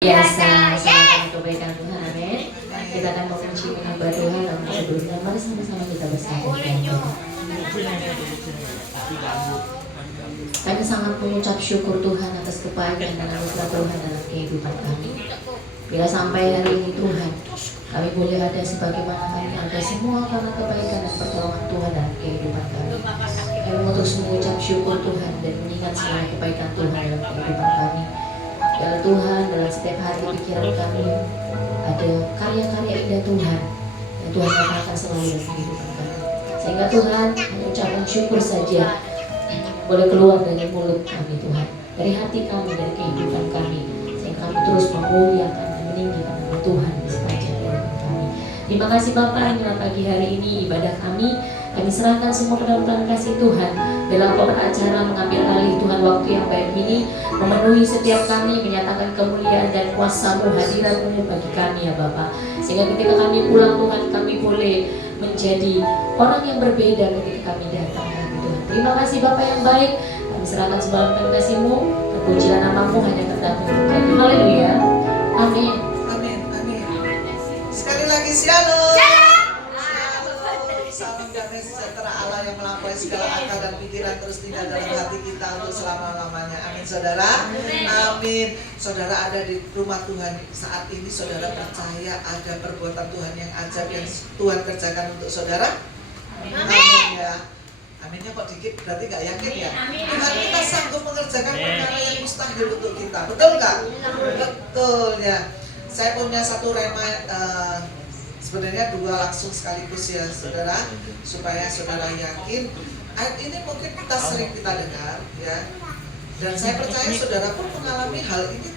Biasa sama kebaikan Tuhan, amin. Kita akan memuji menghamba Tuhan dalam sebelumnya. Mari sama-sama kita bersatu. Kami sangat mengucap syukur Tuhan atas kebaikan dan anugerah Tuhan dalam kehidupan kami. Bila sampai hari ini Tuhan, kami boleh ada sebagaimana kami ada semua karena kebaikan dan pertolongan Tuhan dalam kehidupan kami. Kami mau terus mengucap syukur Tuhan dan mengingat semua kebaikan Tuhan dalam kehidupan kami. Ya Tuhan, dalam setiap hari pikiran kami ada karya-karya indah Tuhan yang Tuhan katakan selalu dalam kehidupan kami. Sehingga Tuhan mengucapkan syukur saja boleh keluar dari mulut kami Tuhan, dari hati kami, dari kehidupan kami, sehingga kami terus memuliakan dan meninggikan nama Tuhan di sepanjang kehidupan kami. Terima kasih Bapak, inilah pagi hari ini ibadah kami. Kami serahkan semua ke dalam tangan kasih Tuhan. Dalam acara mengambil alih Tuhan waktu yang baik ini, memenuhi setiap kami, menyatakan kemuliaan dan kuasa-Mu, hadirat-Mu bagi kami ya Bapak. Sehingga ketika kami pulang Tuhan, kami boleh menjadi orang yang berbeda ketika kami datang Tuhan. Terima kasih Bapak yang baik. Kami serahkan semua dalam kasih-Mu. Terpujilah nama-Mu hanya terdapat untuk kami. Haleluya. Amin. Amin. Amin. Sekali lagi shalom. Salam damai sejahtera Allah yang melampaui segala akal dan pikiran terus tinggal dalam hati kita untuk selama-lamanya. Amin saudara. Amin. Saudara ada di rumah Tuhan saat ini, saudara percaya ada perbuatan Tuhan yang ajaib yang Tuhan kerjakan untuk saudara? Amin ya. Aminnya kok dikit, berarti gak yakin ya? Tuhan kita sanggup mengerjakan perkara yang mustahil untuk kita. Betul gak? Betul ya. Saya punya satu rema, sebenarnya dua langsung sekaligus ya saudara, supaya saudara yakin. Ayat ini mungkin kita sering kita dengar ya, dan saya percaya saudara pun mengalami hal ini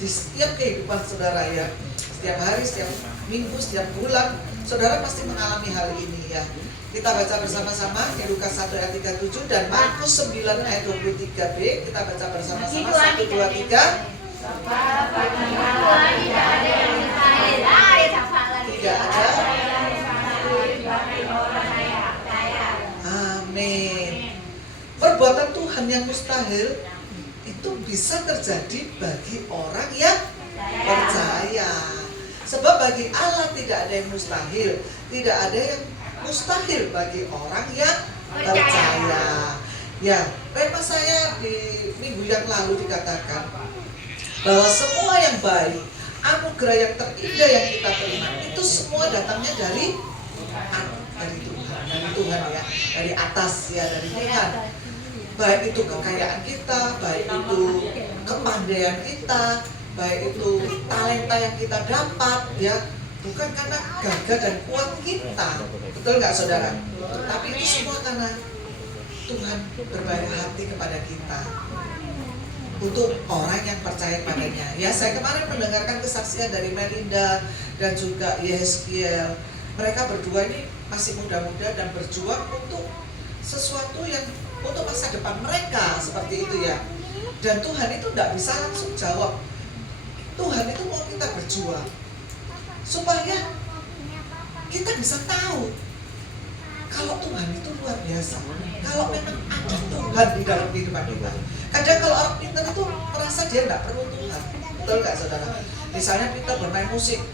di setiap kehidupan saudara ya. Setiap hari, setiap minggu, setiap bulan saudara pasti mengalami hal ini ya. Kita baca bersama-sama di Lukas 1 ayat 37 dan Markus 9 ayat 23b. Kita baca bersama-sama 1, 2, 3. Tidak ada. Amin. Perbuatan Tuhan yang mustahil itu bisa terjadi bagi orang yang percaya. Sebab bagi Allah tidak ada yang mustahil, tidak ada yang mustahil bagi orang yang percaya. Ya, rema saya di minggu yang lalu dikatakan bahwa semua yang baik, anugerah yang terindah yang kita terima itu semua datangnya dari Tuhan ya, dari atas ya, dari Tuhan. Baik itu kekayaan kita, baik itu kepandaian kita, baik itu talenta yang kita dapat ya, bukan karena gagah dan kuat kita, betul nggak saudara? Tapi itu semua karena Tuhan berbaik hati kepada kita untuk orang yang percaya padanya. Ya, saya kemarin mendengarkan kesaksian dari Melinda dan juga Yeskiel. Mereka berdua ini masih muda-muda dan berjuang untuk sesuatu yang untuk masa depan mereka seperti itu ya. Dan Tuhan itu tidak bisa langsung jawab. Tuhan itu mau kita berjuang supaya kita bisa tahu kalau Tuhan itu luar biasa. Kalau memang ada Tuhan di dalam kehidupan kita. Kadang kalau orang pintar itu merasa dia nggak perlu Tuhan. Betul nggak saudara? Misalnya pintar bermain musik,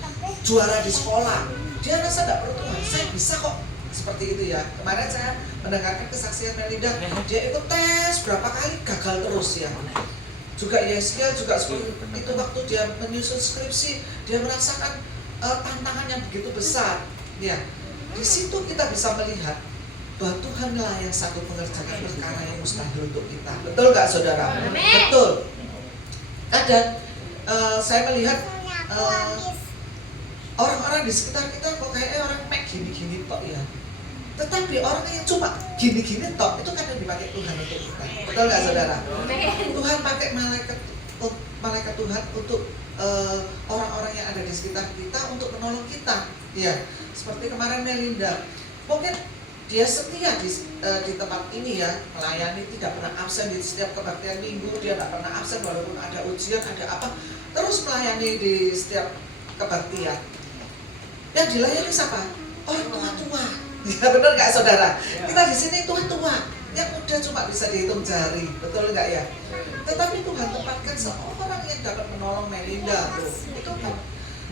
juara di sekolah, dia rasa nggak perlu Tuhan. Saya bisa kok seperti itu ya. Kemarin saya mendengarkan kesaksian Melinda, dia ikut tes berapa kali gagal terus ya. Juga Yeskiel juga seperti itu, waktu dia menyusun skripsi, dia merasakan tantangan yang begitu besar. Ya, di situ kita bisa melihat bahwa Tuhanlah yang sanggup mengerjakan perkara yang mustahil untuk kita. Betul nggak saudara? Amin. Betul. Kadang saya melihat orang-orang di sekitar kita kok kayaknya orang mek gini-gini tok ya. Tetapi orang yang cuma gini-gini tok itu kan yang dipakai Tuhan untuk kita. Betul nggak saudara? Tuhan pakai malaikat Tuhan untuk orang-orang yang ada di sekitar kita untuk menolong kita. Ya, seperti kemarin Melinda, mungkin dia setia di tempat ini ya, melayani, tidak pernah absen di setiap kebaktian minggu, dia tidak pernah absen walaupun ada ujian, ada apa, terus melayani di setiap kebaktian. Yang dilayani siapa? Orang tua-tua. Ya benar nggak saudara? Kita di sini tua-tua, yang muda cuma bisa dihitung jari, betul nggak ya? tetapi Tuhan tempatkan seorang yang dapat menolong Melinda. Itu kan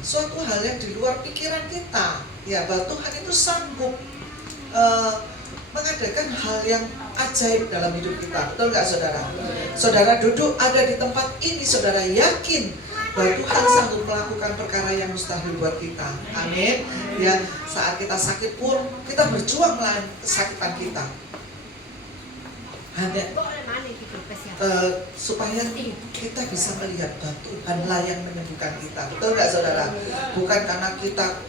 suatu hal yang di luar pikiran kita, ya, bahwa Tuhan itu sanggup mengadakan hal yang ajaib dalam hidup kita. Betul nggak saudara? Saudara duduk ada di tempat ini, saudara yakin bahwa Tuhan sanggup melakukan perkara yang mustahil buat kita. Amin. Ya, saat kita sakit pun kita berjuang melawan kesakitan kita. Hanya supaya kita bisa melihat bahwa Tuhanlah yang menyembuhkan kita. Betul nggak saudara? Bukan karena kita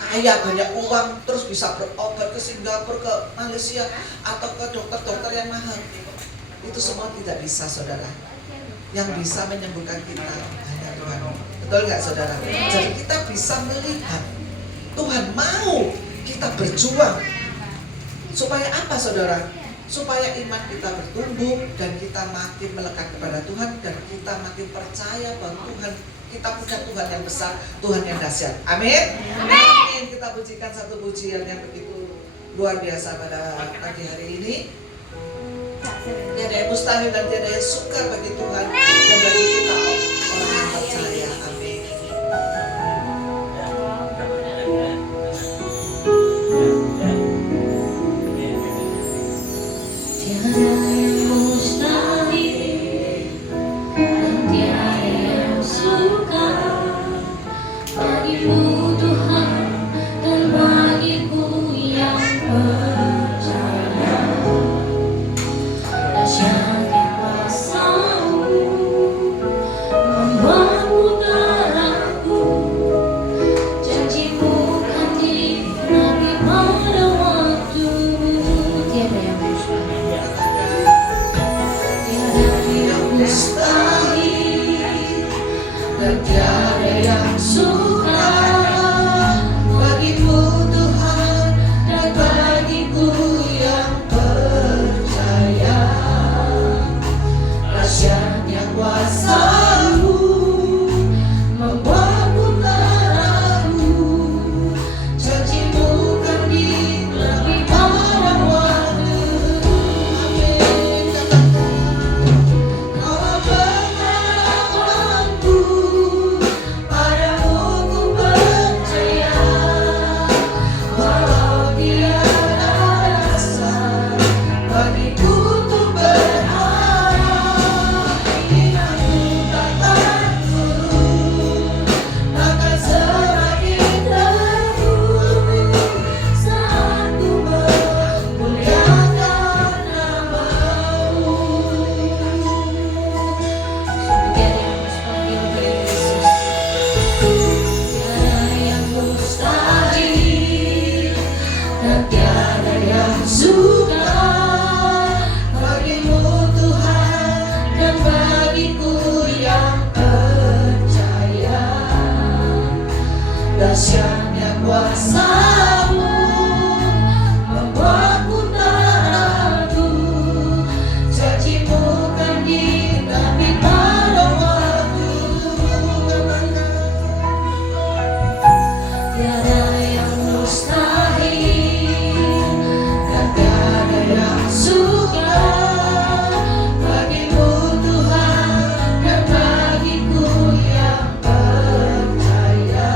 kaya banyak uang terus bisa berobat ke Singapura, ke Malaysia, atau ke dokter-dokter yang mahal. Itu semua tidak bisa saudara. Yang bisa menyembuhkan kita hanya Tuhan. Betul nggak saudara? Jadi kita bisa melihat Tuhan mau kita berjuang. Supaya apa saudara? Supaya iman kita bertumbuh dan kita makin melekat kepada Tuhan dan kita makin percaya bahwa Tuhan, kita punya Tuhan yang besar, Tuhan yang dahsyat. Amin. Amin. Kita pujikan satu pujian yang begitu luar biasa pada pagi hari ini. Tiada yang mustahil dan tiada yang sukar bagi Tuhan dan bagi kita orang yang percaya. Amin. Dahsyatnya kuasa-Mu membuatku tak ragu, janji-Mu kan ditepi pada waktu. Tiada yang mustahil dan tiada yang sukar bagi-Mu Tuhan dan bagiku yang percaya.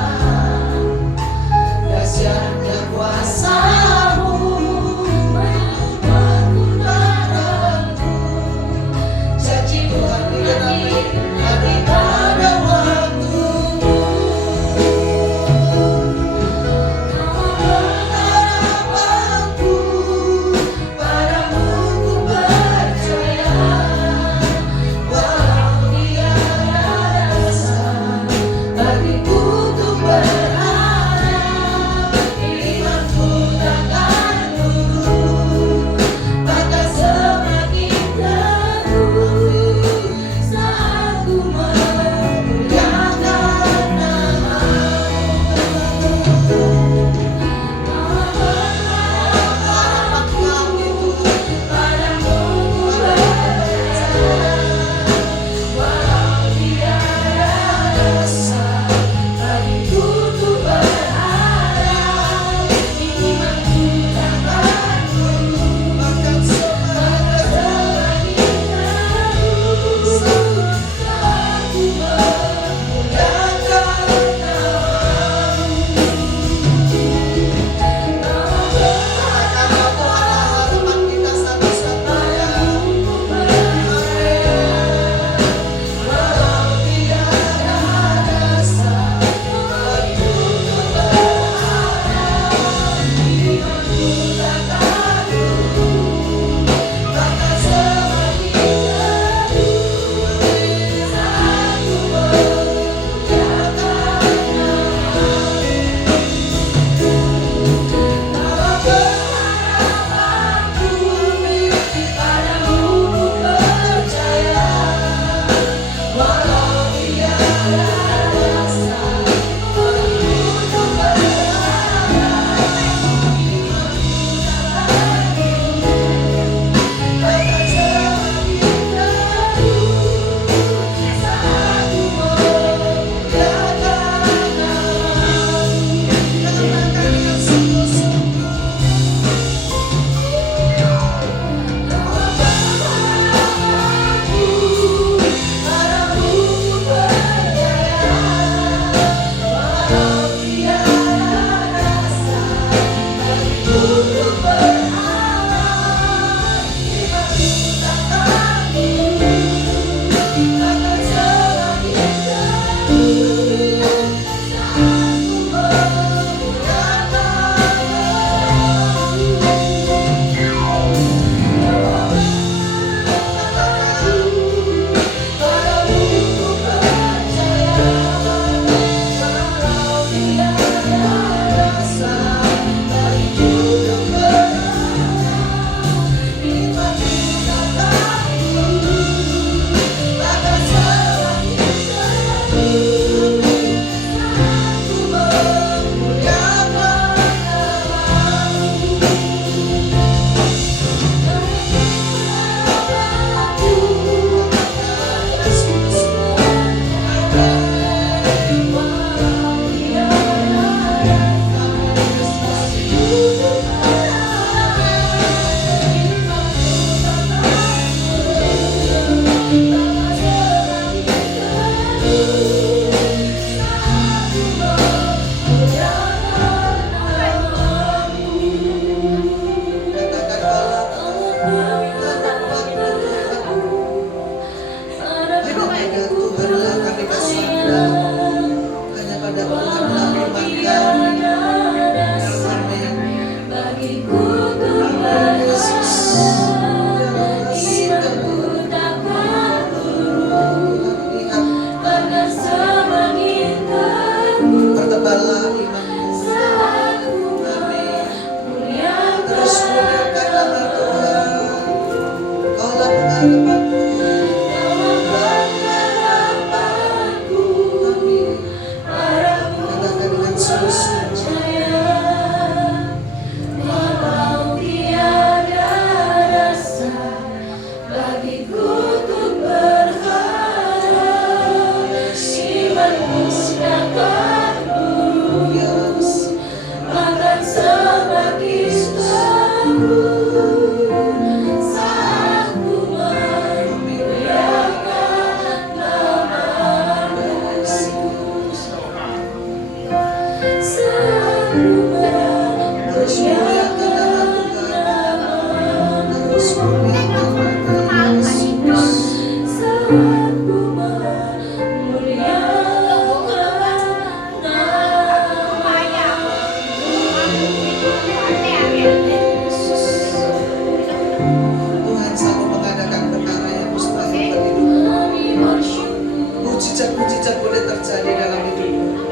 Mujizat-mujizat boleh terjadi dalam hidupmu.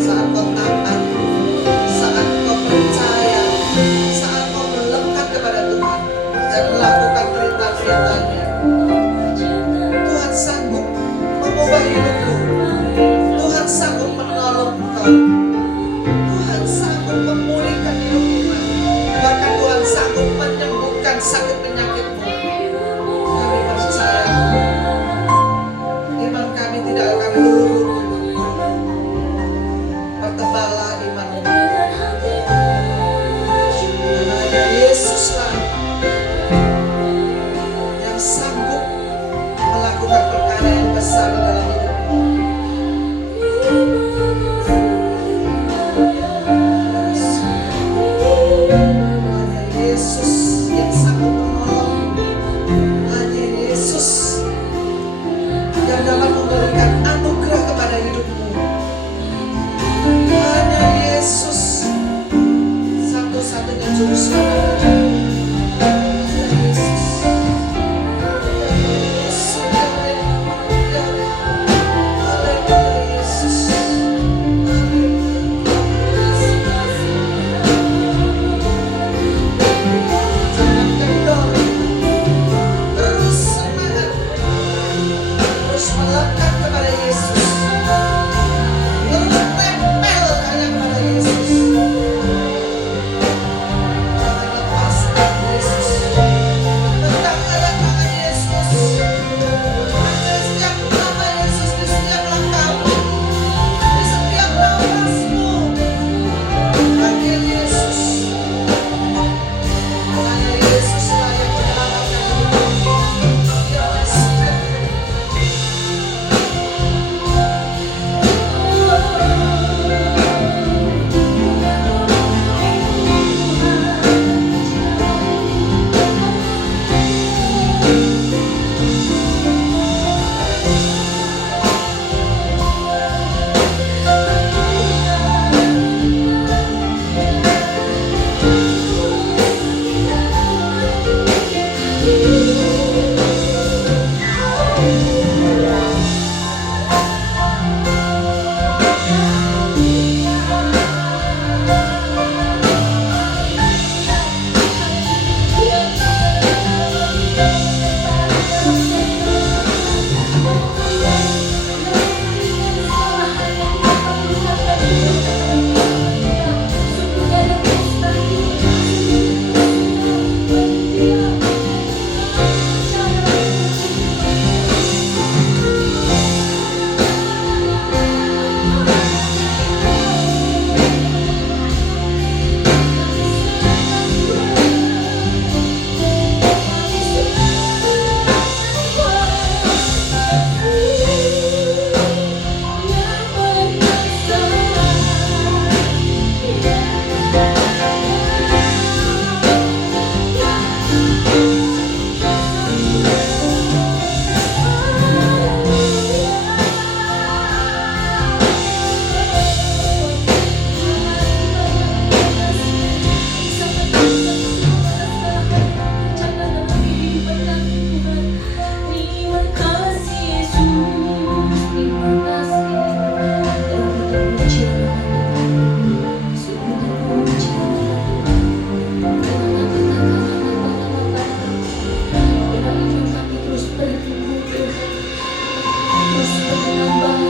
Saat kau taat, saat kau percaya, saat kau melekat kepada Tuhan dan melakukan perintah-perintahnya, Tuhan sanggup mengubah hidupmu. Tuhan sanggup menolong engkau. Tuhan sanggup memulihkan hidupmu. Bahkan Tuhan sanggup menyembuhkan sakit penyakitmu. Kami percaya iman kami tidak akan luluh.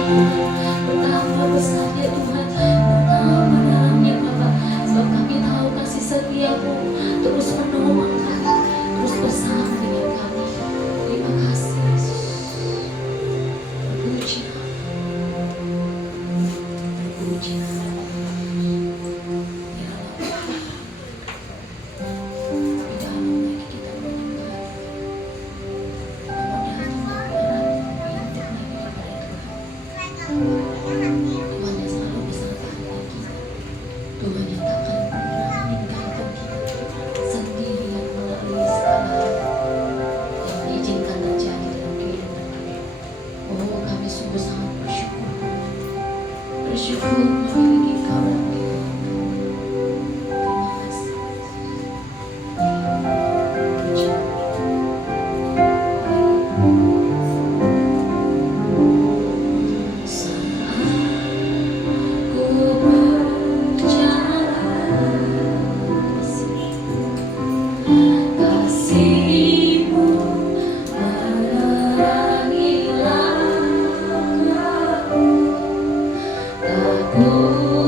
Betapa besarnya Tuhan, betapa dalamnya Bapa. Sebab kami tahu kasih setiamu terus menolong kami, terus bersama dengan kami. Terima kasih Yesus. Terpuji nama, terpuji nama. Ya Allah, di dalam lagi kita menyembah. Tuhan yang selalu beserta dengan kita, Tuhan yang tak akan pernah meninggalkan kita sendirian melalui segala hal yang diizinkan terjadi dalam kehidupan kami. Oh, kami sungguh sangat bersyukur, bersyukur memiliki Kau dalam kehidupan kami. Terima kasih. Puji. Kasih-Mu menerangi langkahku, tak ku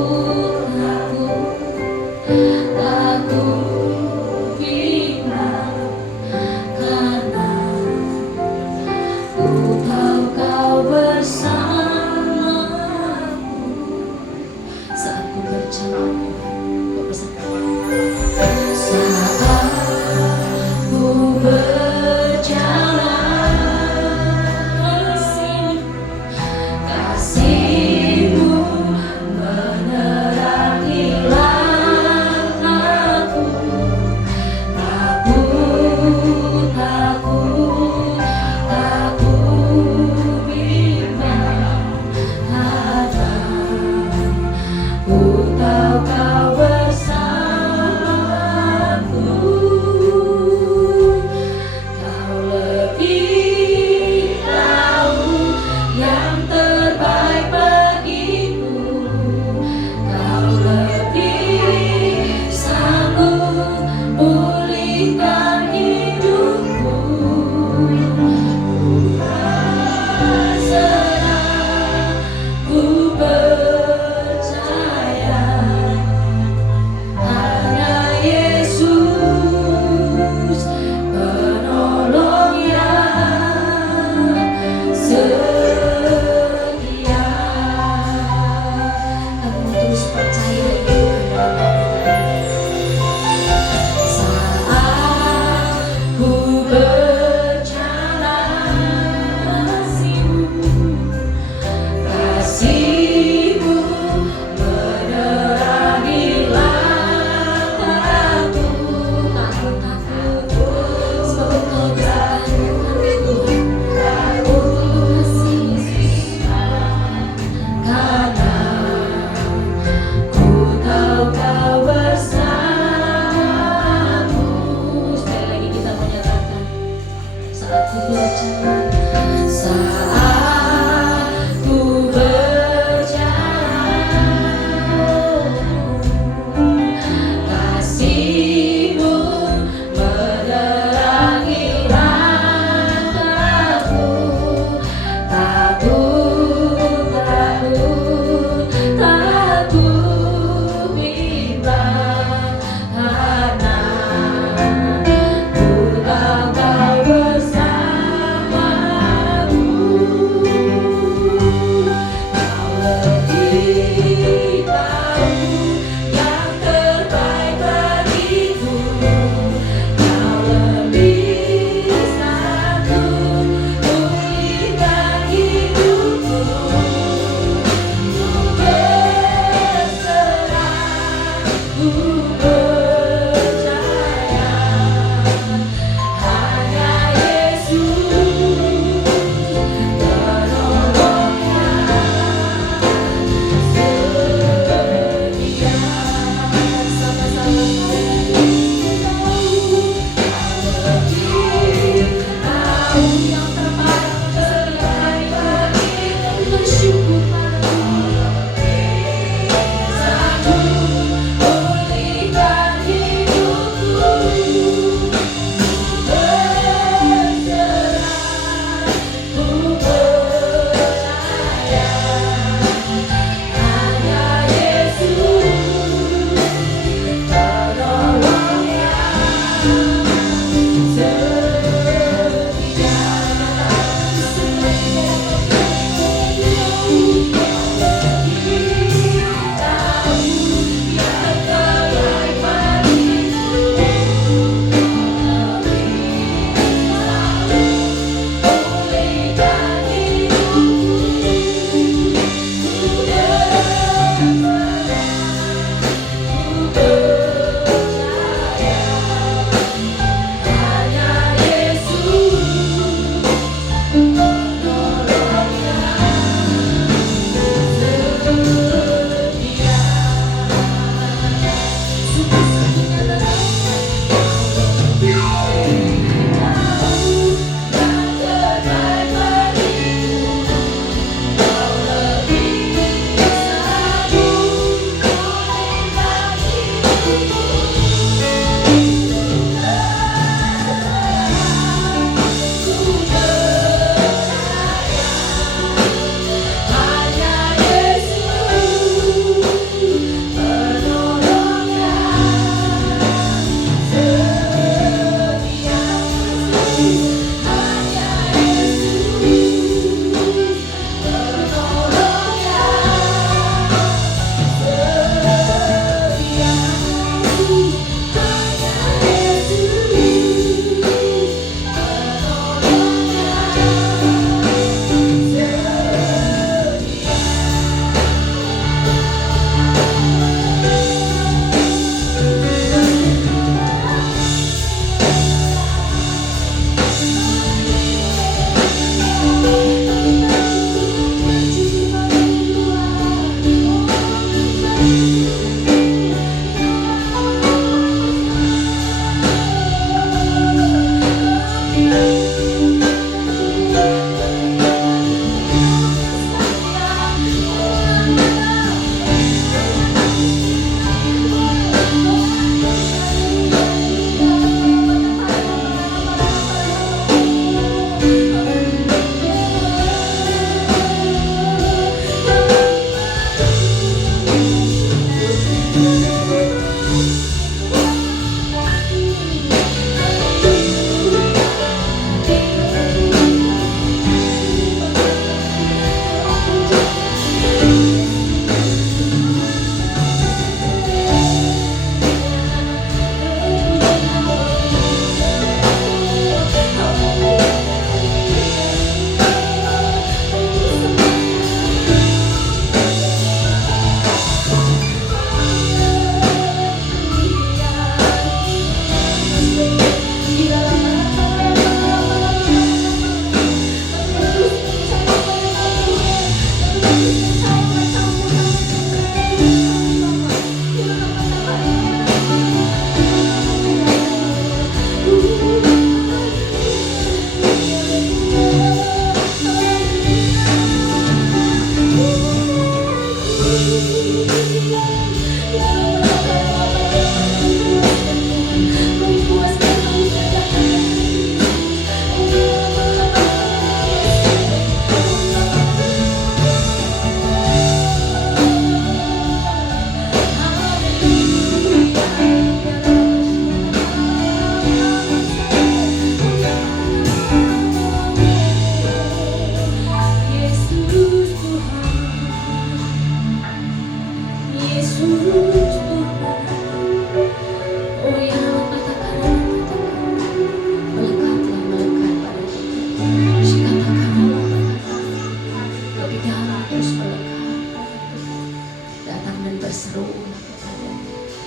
berseru kepada,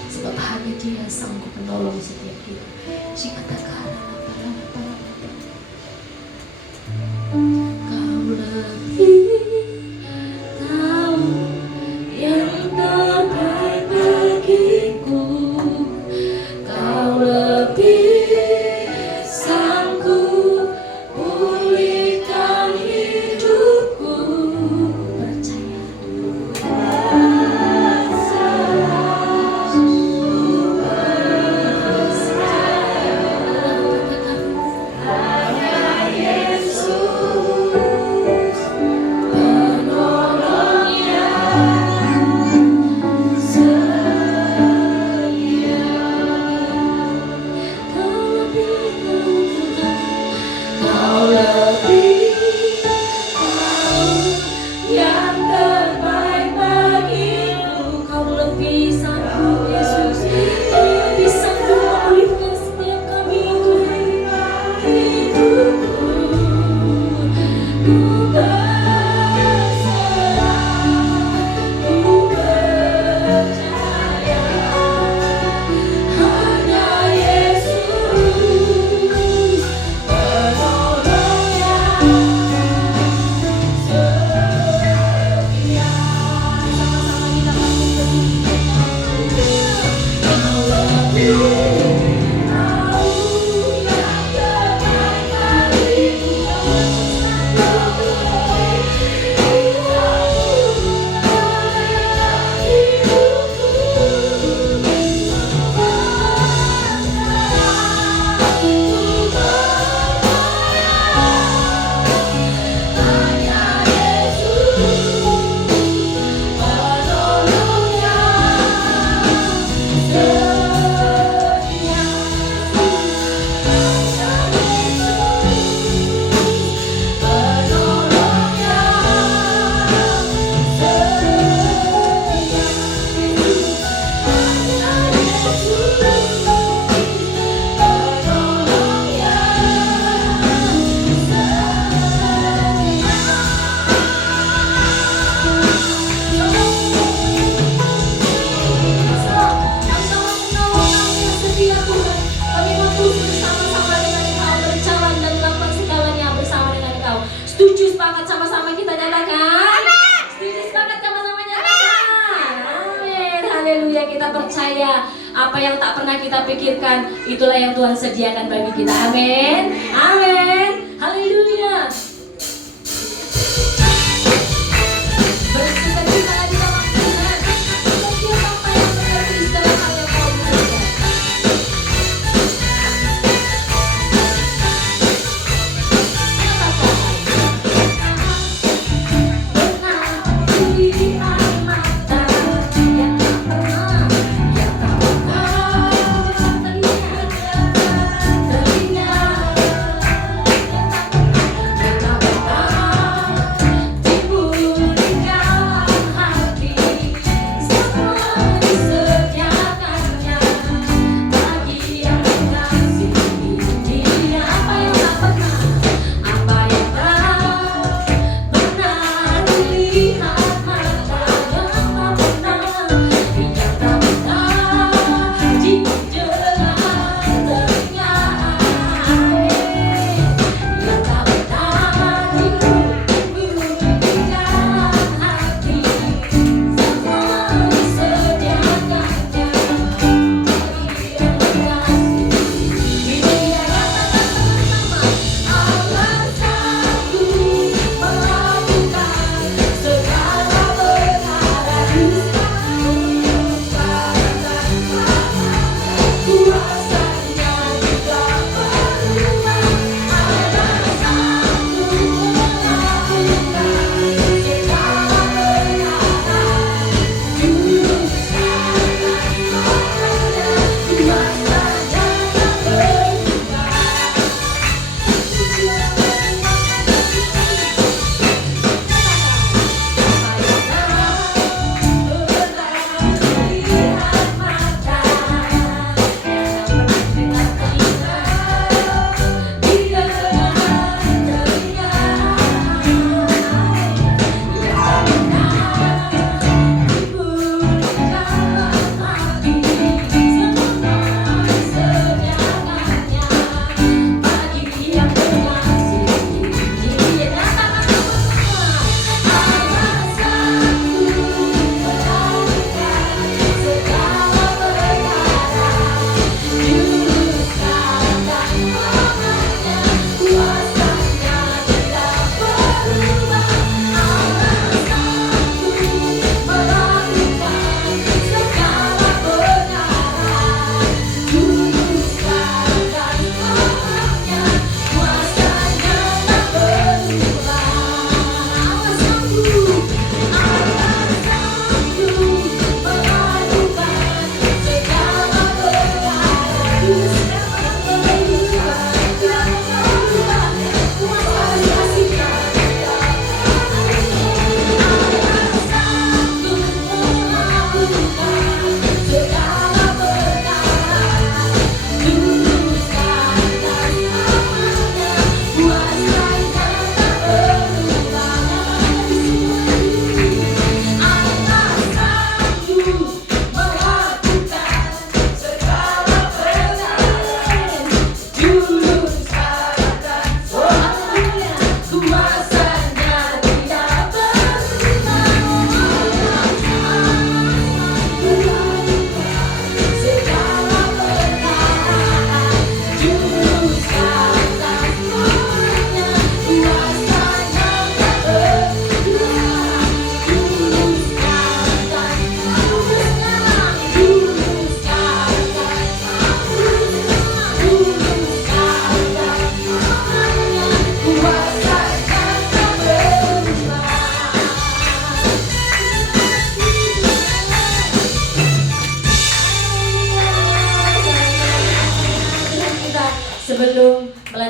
sebab hanya Dia sanggup menolong setiap kita. Kau lebih tahu yang terbaik bagiku, Kau lebih sanggup pulihkan hidupku. Kau lebih tahu yang terbaik bagiku, Kau lebih sanggup Yesus, Kau lebih sanggup memulihkan setiap kami Tuhan. Hidupku ku berserah, ku percaya hanya Yesus penolong yang setia. Sama-sama kita Kau lebih tahu yang terbaik bagiku, setuju sepakat sama-sama kita nyatakan? Setuju sepakat sama-sama nyatakan? Amin, haleluya. Kita percaya apa yang tak pernah kita pikirkan, itulah yang Tuhan sediakan bagi kita. Amin, amin, haleluya. Bersukacita di dalam Tuhan, setiap apa yang mengerti dalam hal yang kau butuhkan. Telinga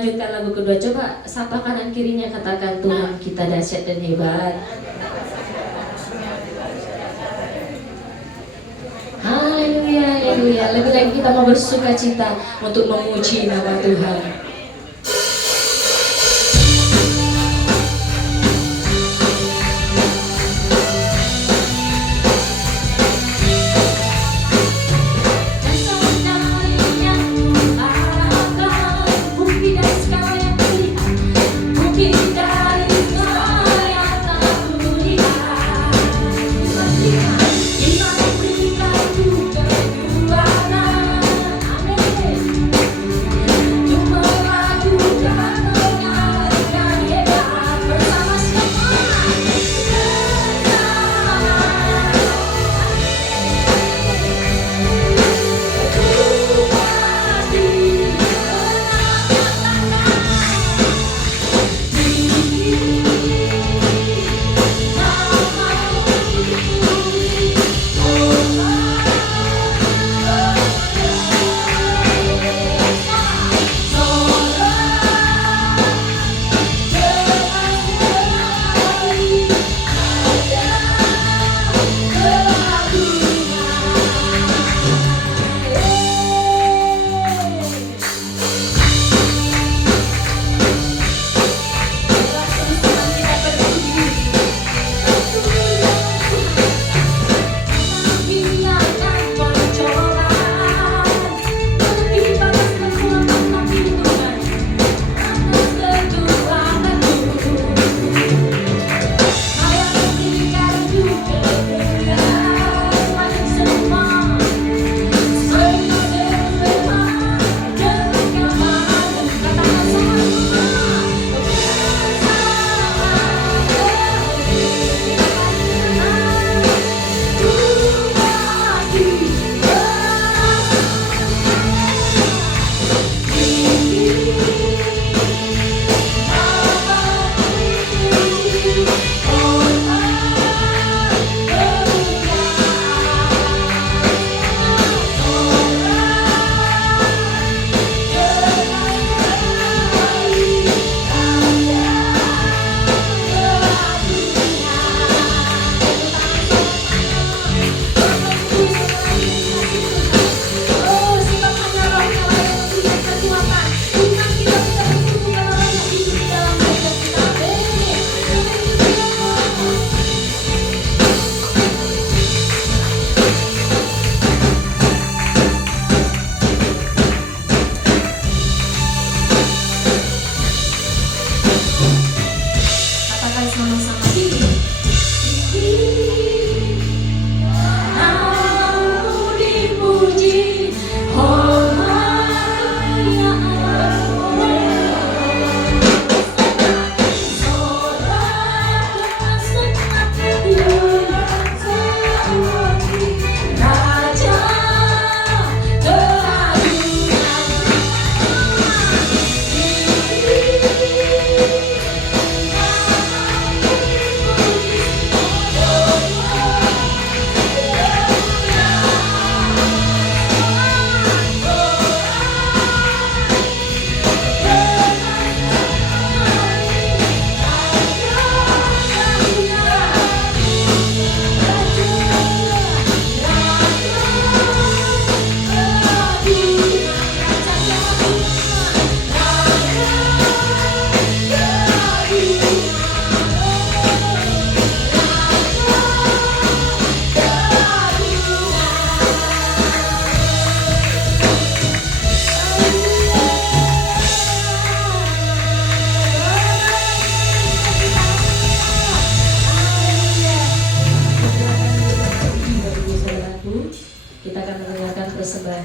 melanjutkan lagu kedua. Coba sapa kanan kirinya, katakan Tuhan kita dahsyat dan hebat. Haleluya, haleluya. Lebih lagi kita mau bersuka cita untuk memuji nama Tuhan.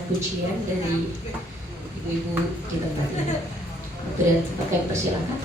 pujian dari ibu-ibu di tempat ini. Dan pakai persilakan.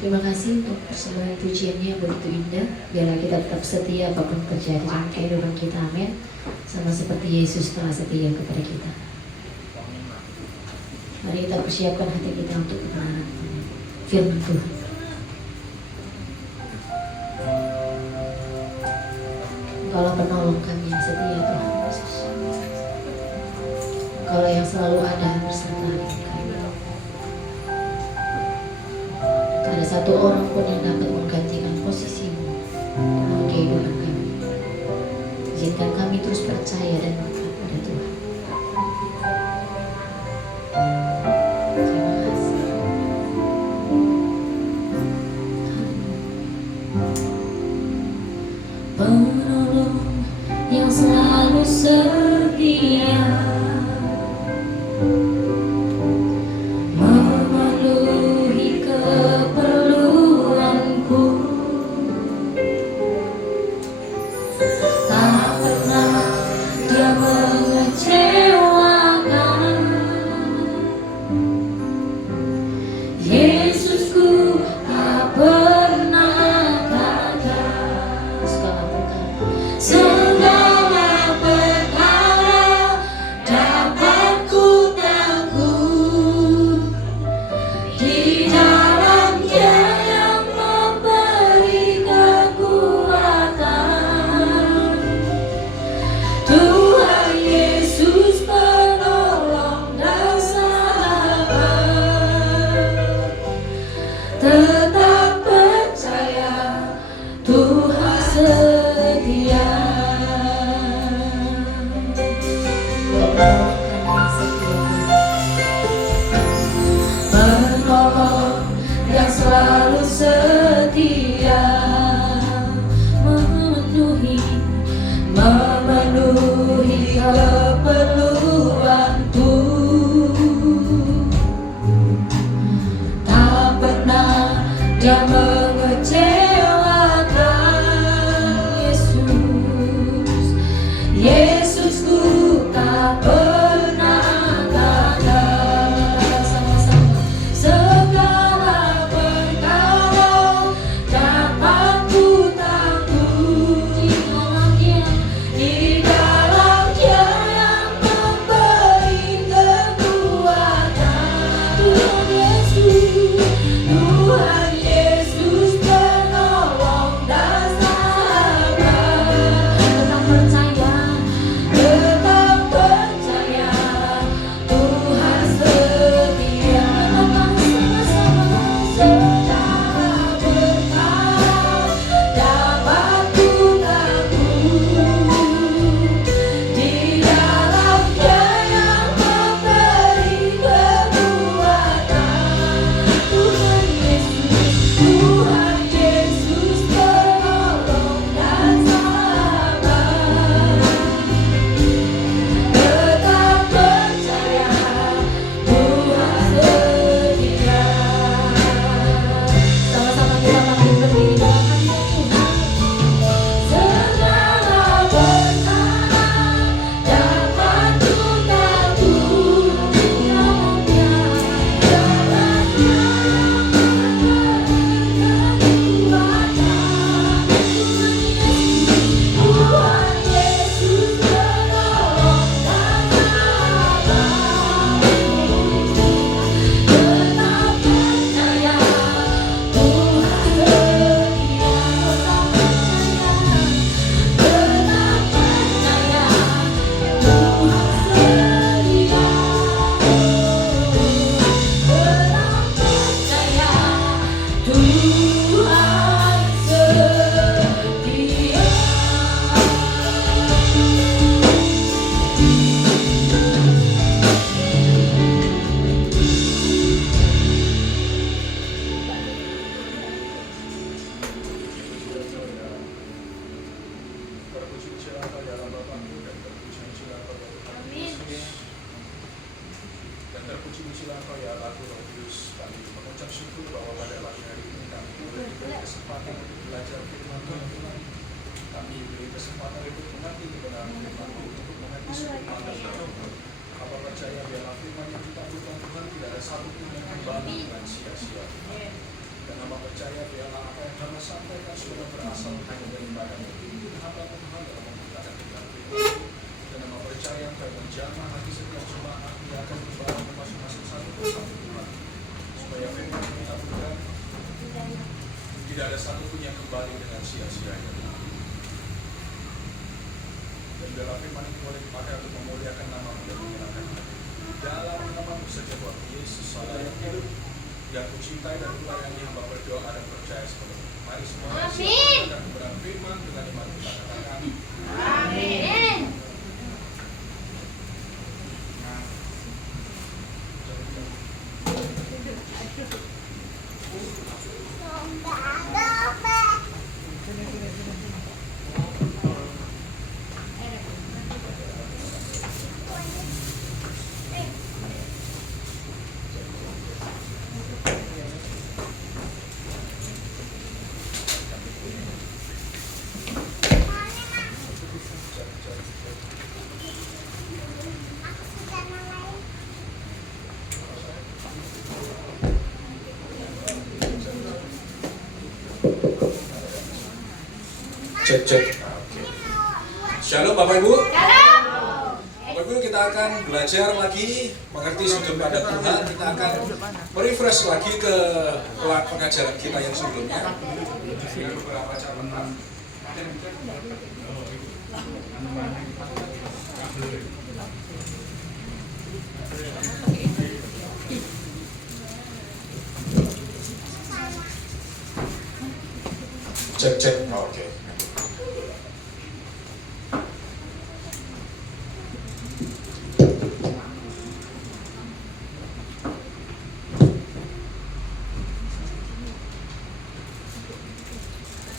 Terima kasih untuk persembahan pujiannya yang begitu indah. Biarlah kita tetap setia apapun terjadi dalam kehidupan kita, amin. Sama seperti Yesus telah setia kepada kita. Mari kita persiapkan hati kita untuk kebenaran firman Tuhan. Engkaulah penolong kami yang setia, Tuhan Yesus. Engkaulah yang selalu ada bersama kami. Tak ada satu orang pun yang dapat menggantikan posisimu dalam kehidupan kami. Izinkan kami terus percaya dan berkat pada Tuhan. Terima kasih. Penolong yang selalu setia, memenuhi keperluanku, tak pernah dia mengecewakan. Yesusku tak pernah gagal. Segala perkara dapat ku takut di dalam Dia yang memberi kekuatan. Tuhan Yesus penolong dan sahabat, tetap percaya Tuhan setia. Penolong yang selalu setia, memenuhi keperluanku, tak pernah dia mengecewakan. Yesusku tak pernah gagal. Sama-sama. Segala perkara dapat ku takut di dalam Dia yang terpujilah Engkau ya Allahku Roh Kudus. Kami mengucap syukur bahwa pada pagi hari ini kami boleh diberi kesempatan untuk belajar firman Tuhan. Kami diberi kesempatan untuk mengerti kebenaran firman untuk mengerti firman dan Tuhan. Apa percaya biarlah firman yang kita berikan Tuhan tidak ada satu pun yang kembali dengan sia-sia. Dan apa percaya biarlah apa yang kami sampaikan sudah berasal hanya daripada hamba Tuhan dalam memberitakan firman Tuhan. Dan apa percaya Engkau menjamah hati setiap jemaat yang akan kembali ke masing-masing satu persatu Tuhan, supaya firman yang kita berikan tidak ada satupun yang kembali dengan sia-sianya. Dan dalam firman ini boleh dipakai untuk memuliakan nama-Mu dan menyenangkan hati. Dalam nama-Mu saja Tuhan Yesus Allah yang hidup, yang kucintai dan kulayani hamba berdoa dan percaya sepenuhnya. Mari semua siapkan kebenaran firman dengan iman kita katakan. Amin. Cek. Oke. Shalom Bapak Ibu. Bapak Ibu, kita akan belajar lagi mengerti sudut pandang Tuhan. Kita akan merefresh lagi ke pengajaran kita yang sebelumnya. Dengan beberapa catatan. Cek. Oke.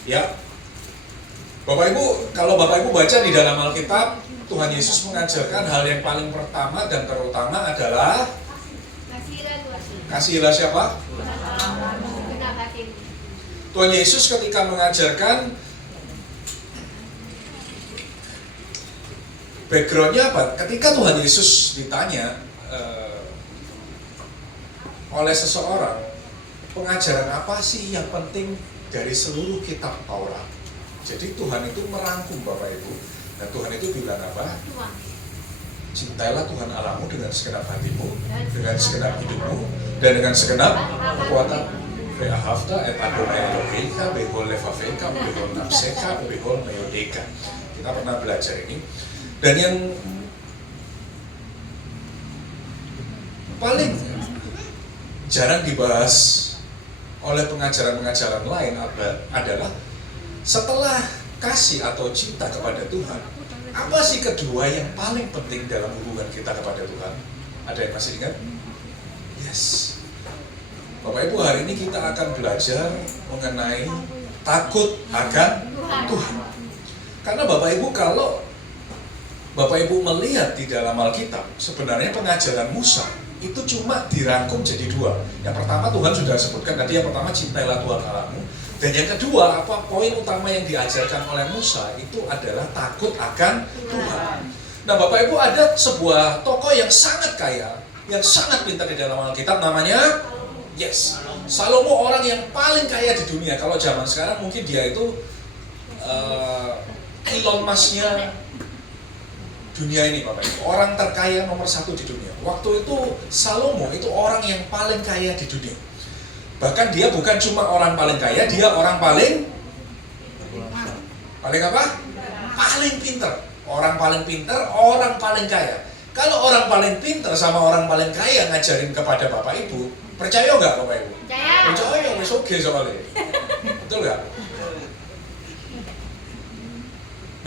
Ya, Bapak Ibu, kalau Bapak Ibu baca di dalam Alkitab, Tuhan Yesus mengajarkan hal yang paling pertama dan terutama adalah kasihilah siapa? Tuhan Yesus ketika mengajarkan, backgroundnya apa? Ketika Tuhan Yesus ditanya oleh seseorang, pengajaran apa sih yang penting dari seluruh kitab Taurat? Jadi Tuhan itu merangkum Bapak Ibu, dan Tuhan itu bilang apa? Cintailah Tuhan Allahmu dengan segenap hatimu, dengan segenap hidupmu, dan dengan segenap kekuatan. Ve'ahavta et Adonai Elohecha behol levaveka behol nafsecha behol meyodeka. Kita pernah belajar ini. Dan yang paling jarang dibahas oleh pengajaran-pengajaran lain adalah setelah kasih atau cinta kepada Tuhan, apa sih kedua yang paling penting dalam hubungan kita kepada Tuhan? Ada yang masih ingat? Yes. Bapak Ibu, hari ini kita akan belajar mengenai takut akan Tuhan. Karena Bapak Ibu, kalau Bapak Ibu melihat di dalam Alkitab, sebenarnya pengajaran Musa itu cuma dirangkum jadi dua. Yang pertama Tuhan sudah sebutkan tadi, yang pertama cintailah Tuhan Allahmu. Dan yang kedua, apa poin utama yang diajarkan oleh Musa itu adalah takut akan Tuhan. Nah Bapak Ibu, ada sebuah tokoh yang sangat kaya, yang sangat pintar di dalam Alkitab, namanya Salomo, orang yang paling kaya di dunia. Kalau zaman sekarang mungkin dia itu Elon Musk-nya dunia ini Bapak Ibu, orang terkaya nomor 1 di dunia. Waktu itu Salomo itu orang yang paling kaya di dunia. Bahkan dia bukan cuma orang paling kaya, dia orang paling apa? Paling pintar. Orang paling pintar, orang paling kaya. Kalau orang paling pintar sama orang paling kaya ngajarin kepada Bapak Ibu, percaya nggak Bapak Ibu? Percaya, wis oke soalnya. Betul nggak?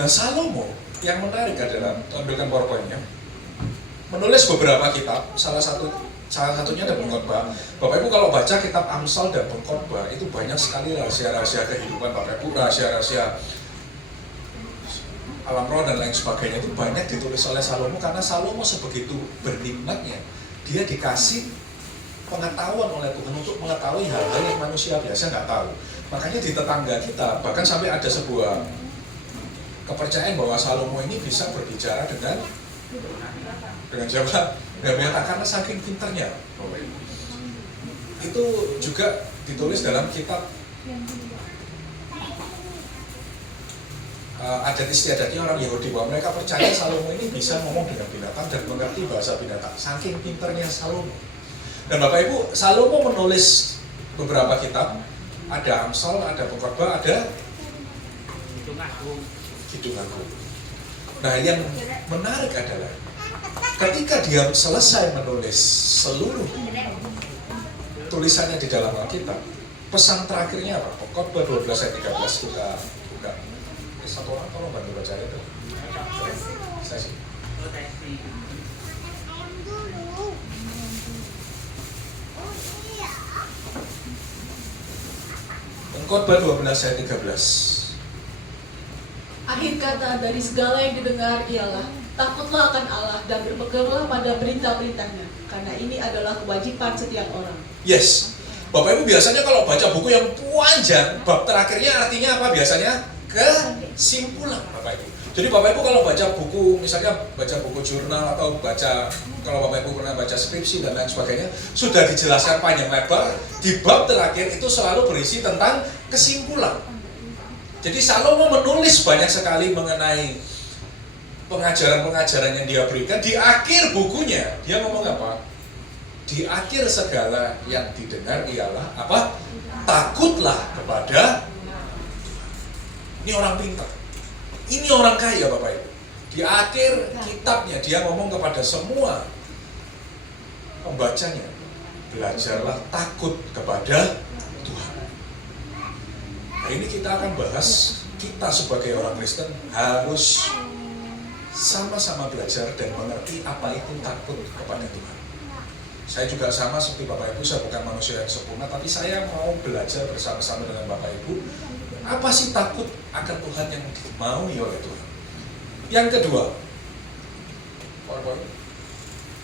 Nah Salomo, yang menarik adalah, tampilkan PowerPoint-nya, menulis beberapa kitab, salah satunya ada Pengkhotbah. Bapak Ibu kalau baca kitab Amsal dan Pengkhotbah, itu banyak sekali rahasia-rahasia kehidupan Bapak Ibu, rahasia-rahasia alam roh dan lain sebagainya, itu banyak ditulis oleh Salomo. Karena Salomo sebegitu bernikmatnya, dia dikasih pengetahuan oleh Tuhan untuk mengetahui hal-hal yang manusia biasa nggak tahu. Makanya di tetangga kita bahkan sampai ada sebuah kepercayaan bahwa Salomo ini bisa berbicara dengan siapa? Dengan binatang karena saking pinternya. Itu juga ditulis dalam kitab adat istiadatnya orang Yahudi, bahwa mereka percaya Salomo ini bisa ngomong dengan binatang dan mengerti bahasa binatang. Saking pinternya Salomo. Dan Bapak Ibu, Salomo menulis beberapa kitab. Ada Amsal, ada Pengkhotbah, ada Kidung Agung. Nah, yang menarik adalah ketika dia selesai menulis seluruh tulisannya di dalam Alkitab, pesan terakhirnya apa? Pengkhotbah 12 ayat 13 kita buka. Satu orang tolong bantu baca itu. Saya sih. Pengkhotbah 12 ayat 13. Akhir kata dari segala yang didengar ialah takutlah akan Allah dan berpeganglah pada perintah-perintahnya, karena ini adalah kewajiban setiap orang. Yes. Bapak Ibu biasanya kalau baca buku yang panjang, bab terakhirnya artinya apa biasanya? Kesimpulan, Bapak Ibu. Jadi Bapak Ibu kalau baca buku, misalnya baca buku jurnal atau kalau Bapak Ibu pernah baca skripsi dan lain sebagainya, sudah dijelaskan panjang lebar, di bab terakhir itu selalu berisi tentang kesimpulan. Jadi Salomo menulis banyak sekali mengenai pengajaran-pengajaran yang dia berikan. Di akhir bukunya, dia ngomong apa? Di akhir segala yang didengar ialah apa? Takutlah kepada. Ini orang pintar. Ini orang kaya, Bapak Ibu. Di akhir kitabnya dia ngomong kepada semua pembacanya, belajarlah takut kepada Tuhan. Hari ini kita akan bahas, kita sebagai orang Kristen harus sama-sama belajar dan mengerti apa itu takut kepada Tuhan. Saya juga sama seperti Bapak Ibu, saya bukan manusia yang sempurna, tapi saya mau belajar bersama-sama dengan Bapak Ibu. Apa sih takut akan Tuhan yang dimaui oleh Tuhan? Yang kedua,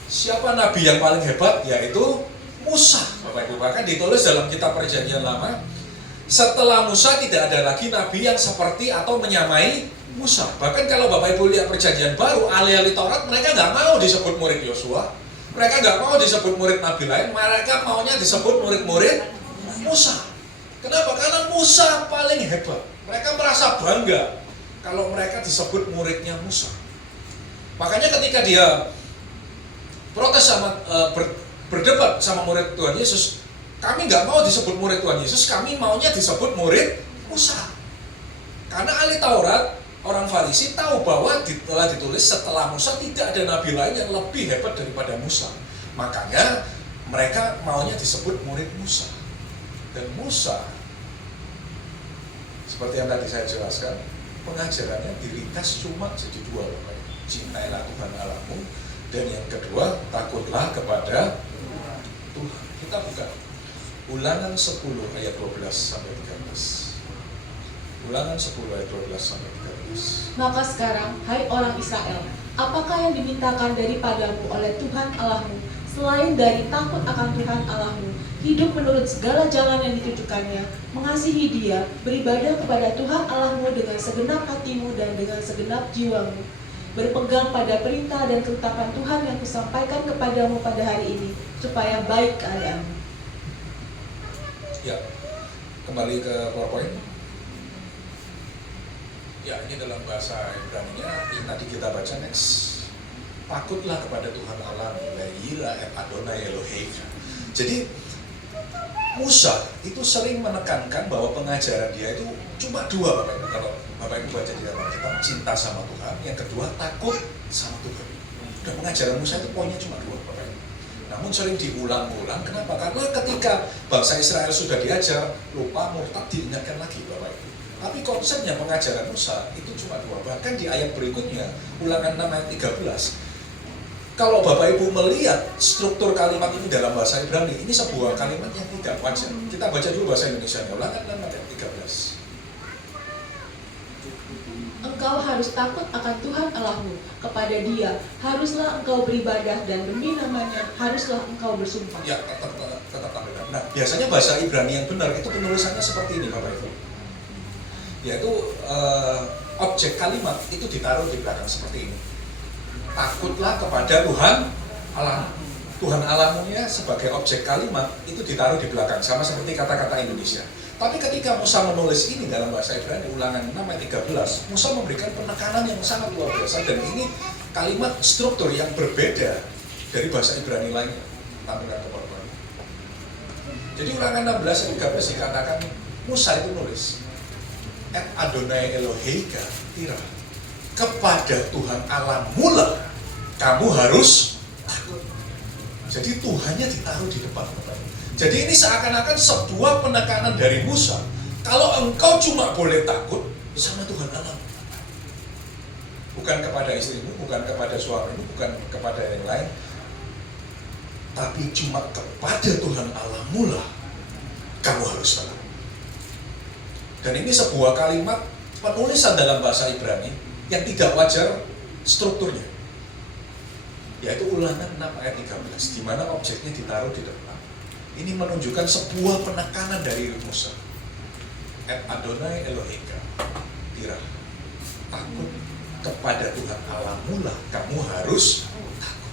siapa nabi yang paling hebat? Yaitu Musa, Bapak Ibu. Bahkan ditulis dalam kitab Perjanjian Lama, setelah Musa tidak ada lagi nabi yang seperti atau menyamai Musa. Bahkan kalau Bapak Ibu lihat Perjanjian Baru, ahli-ahli Taurat mereka nggak mau disebut murid Yosua, mereka nggak mau disebut murid nabi lain, mereka maunya disebut murid-murid Musa. Kenapa? Karena Musa paling hebat. Mereka merasa bangga kalau mereka disebut muridnya Musa. Makanya ketika dia protes sama berdebat sama murid Tuhan Yesus, kami nggak mau disebut murid Tuhan Yesus, kami maunya disebut murid Musa. Karena ahli Taurat, orang Farisi tahu bahwa telah ditulis setelah Musa tidak ada nabi lain yang lebih hebat daripada Musa. Makanya mereka maunya disebut murid Musa. Dan Musa, seperti yang tadi saya jelaskan, pengajarannya diringkas cuma jadi dua, Bapak. Cintailah Tuhan Allahmu, dan yang kedua, takutlah kepada Tuhan. Kita buka Ulangan 10 ayat 12 sampai 13. Ulangan 10 ayat 12 sampai 13. Maka sekarang, hai orang Israel, apakah yang dimintakan daripadamu oleh Tuhan Allahmu, selain dari takut akan Tuhan Allahmu, hidup menurut segala jalan yang ditujukannya, mengasihi Dia, beribadah kepada Tuhan Allahmu dengan segenap hatimu dan dengan segenap jiwamu, berpegang pada perintah dan ketetapan Tuhan yang kusampaikan kepadamu pada hari ini, supaya baik keadaanmu. Ya, kembali ke PowerPoint. Ya, ini dalam bahasa Ibrani-nya yang tadi kita baca next. Takutlah kepada Tuhan Allah, Yira et Adonai Eloheka. Jadi Musa itu sering menekankan bahwa pengajaran dia itu cuma dua, Bapak Ibu. Kalau Bapak Ibu baca di dalam kitab, cinta sama Tuhan, yang kedua takut sama Tuhan. Dan pengajaran Musa itu poinnya cuma dua, Bapak Ibu. Namun sering diulang-ulang. Kenapa? Karena ketika bangsa Israel sudah diajar, lupa, murtad, diingatkan lagi, Bapak Ibu. Tapi konsepnya pengajaran Musa itu cuma dua. Bahkan di ayat berikutnya, Ulangan 6 ayat 13, kalau Bapak Ibu melihat struktur kalimat ini dalam bahasa Ibrani, ini sebuah kalimat yang tidak wajar. Kita baca dulu bahasa Indonesianya, Ulangan 6 ayat 13. Engkau harus takut akan Tuhan Allahmu, kepada Dia haruslah engkau beribadah, dan demi namanya haruslah engkau bersumpah. Ya, Nah, biasanya bahasa Ibrani yang benar itu penulisannya seperti ini, Bapak Ibu. Yaitu objek kalimat itu ditaruh di belakang seperti ini. Takutlah kepada Tuhan Allah. Tuhan Allahmu-nya sebagai objek kalimat itu ditaruh di belakang, sama seperti kata-kata Indonesia. Tapi ketika Musa menulis ini dalam bahasa Ibrani, Ulangan 6 ayat 13, Musa memberikan penekanan yang sangat luar biasa, dan ini kalimat struktur yang berbeda dari bahasa Ibrani lainnya. Tampilkan ke bawah. Jadi Ulangan 16 ayat 13 dikatakan Musa itu nulis Et Adonai Eloheika Tira, kepada Tuhan Allahmu lah kamu harus takut. Jadi Tuhannya ditaruh di depan. Jadi ini seakan-akan sebuah penekanan dari Musa. Kalau engkau cuma boleh takut sama Tuhan Allah, bukan kepada istrimu, bukan kepada suamimu, bukan kepada yang lain, tapi cuma kepada Tuhan Allahmu lah kamu harus takut. Dan ini sebuah kalimat penulisan dalam bahasa Ibrani yang tidak wajar strukturnya, yaitu Ulangan 6 ayat 13, di mana objeknya ditaruh di depan. Ini menunjukkan sebuah penekanan dari Musa. Et Adonai Eloheika Tira, takut kepada Tuhan Allahmu lah kamu harus takut.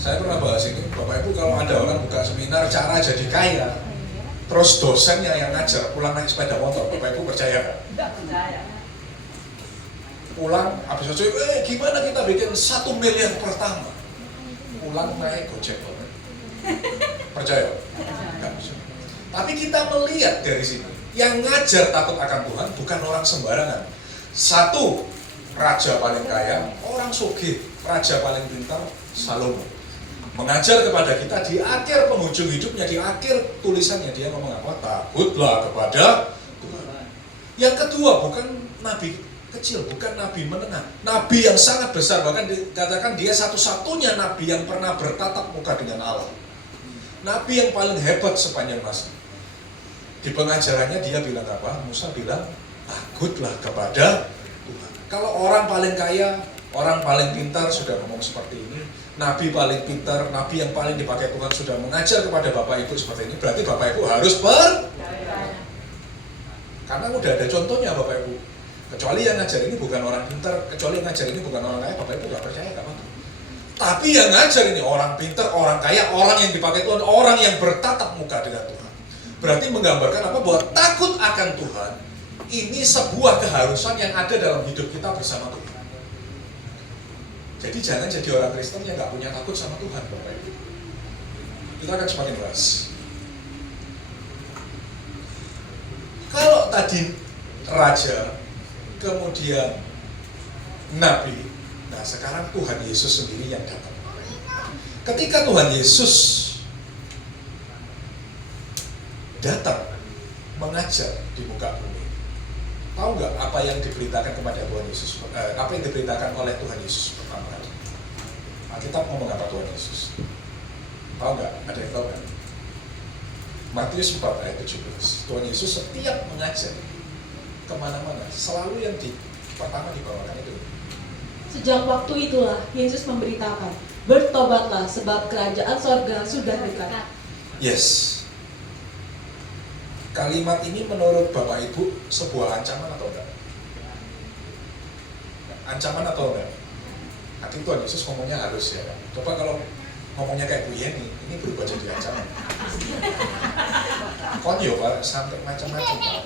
Saya pernah bahas ini, Bapak Ibu, kalau ada orang buka seminar cara jadi kaya, terus dosennya yang ngajar pulang naik sepeda motor, Bapak Ibu percaya nggak? Tidak percaya. Pulang, habis itu, gimana kita bikin 1 miliar pertama? Pulang naik Gojek, percaya? Nggak bisa. Tapi kita melihat dari sini, yang ngajar takut akan Tuhan bukan orang sembarangan. Satu, raja paling kaya, orang sugih, raja paling pintar, Salomo. Mengajar kepada kita di akhir penghujung hidupnya, di akhir tulisannya dia ngomong apa? Takutlah kepada Tuhan. Yang kedua, bukan nabi kecil, bukan nabi menengah, nabi yang sangat besar, bahkan dikatakan dia satu-satunya nabi yang pernah bertatap muka dengan Allah. Nabi yang paling hebat sepanjang masa. Di pengajarannya dia bilang apa? Musa bilang, takutlah kepada Tuhan. Kalau orang paling kaya, orang paling pintar sudah ngomong seperti ini, nabi paling pintar, nabi yang paling dipakai Tuhan sudah mengajar kepada Bapak Ibu seperti ini, berarti Bapak Ibu harus karena udah ada contohnya Bapak Ibu. Kecuali yang ngajar ini bukan orang pintar, kecuali yang ngajar ini bukan orang kaya, Bapak Ibu gak percaya, gak apa-apa. Tapi yang ngajar ini orang pintar, orang kaya, orang yang dipakai Tuhan, orang yang bertatap muka dengan Tuhan. Berarti menggambarkan apa? Bahwa takut akan Tuhan ini sebuah keharusan yang ada dalam hidup kita bersama Tuhan. Jadi jangan jadi orang Kristen yang gak punya takut sama Tuhan, Bapak Ibu. Kita akan semakin bahas. Kalau tadi raja, kemudian nabi, nah sekarang Tuhan Yesus sendiri yang datang. Ketika Tuhan Yesus datang mengajar di muka bumi, tahu nggak apa yang diberitakan kepada Tuhan Yesus? Apa yang diberitakan oleh Tuhan Yesus pertama kali? Alkitab ngomong apa Tuhan Yesus? Tahu nggak? Ada yang tahu nggak? Matius 4 ayat 17. Tuhan Yesus setiap mengajar kemana-mana, selalu yang pertama dibawakan itu. Sejak waktu itulah Yesus memberitakan, bertobatlah sebab kerajaan sorga sudah dekat. Yes. Kalimat ini menurut Bapak Ibu sebuah ancaman atau enggak? Ancaman atau enggak? Nanti Tuhan Yesus ngomongnya halus ya kan? Coba kalau ngomongnya kayak Bu Yeni, ini berubah jadi ancaman. Kon yo Pak, sampai macam-macam Pak.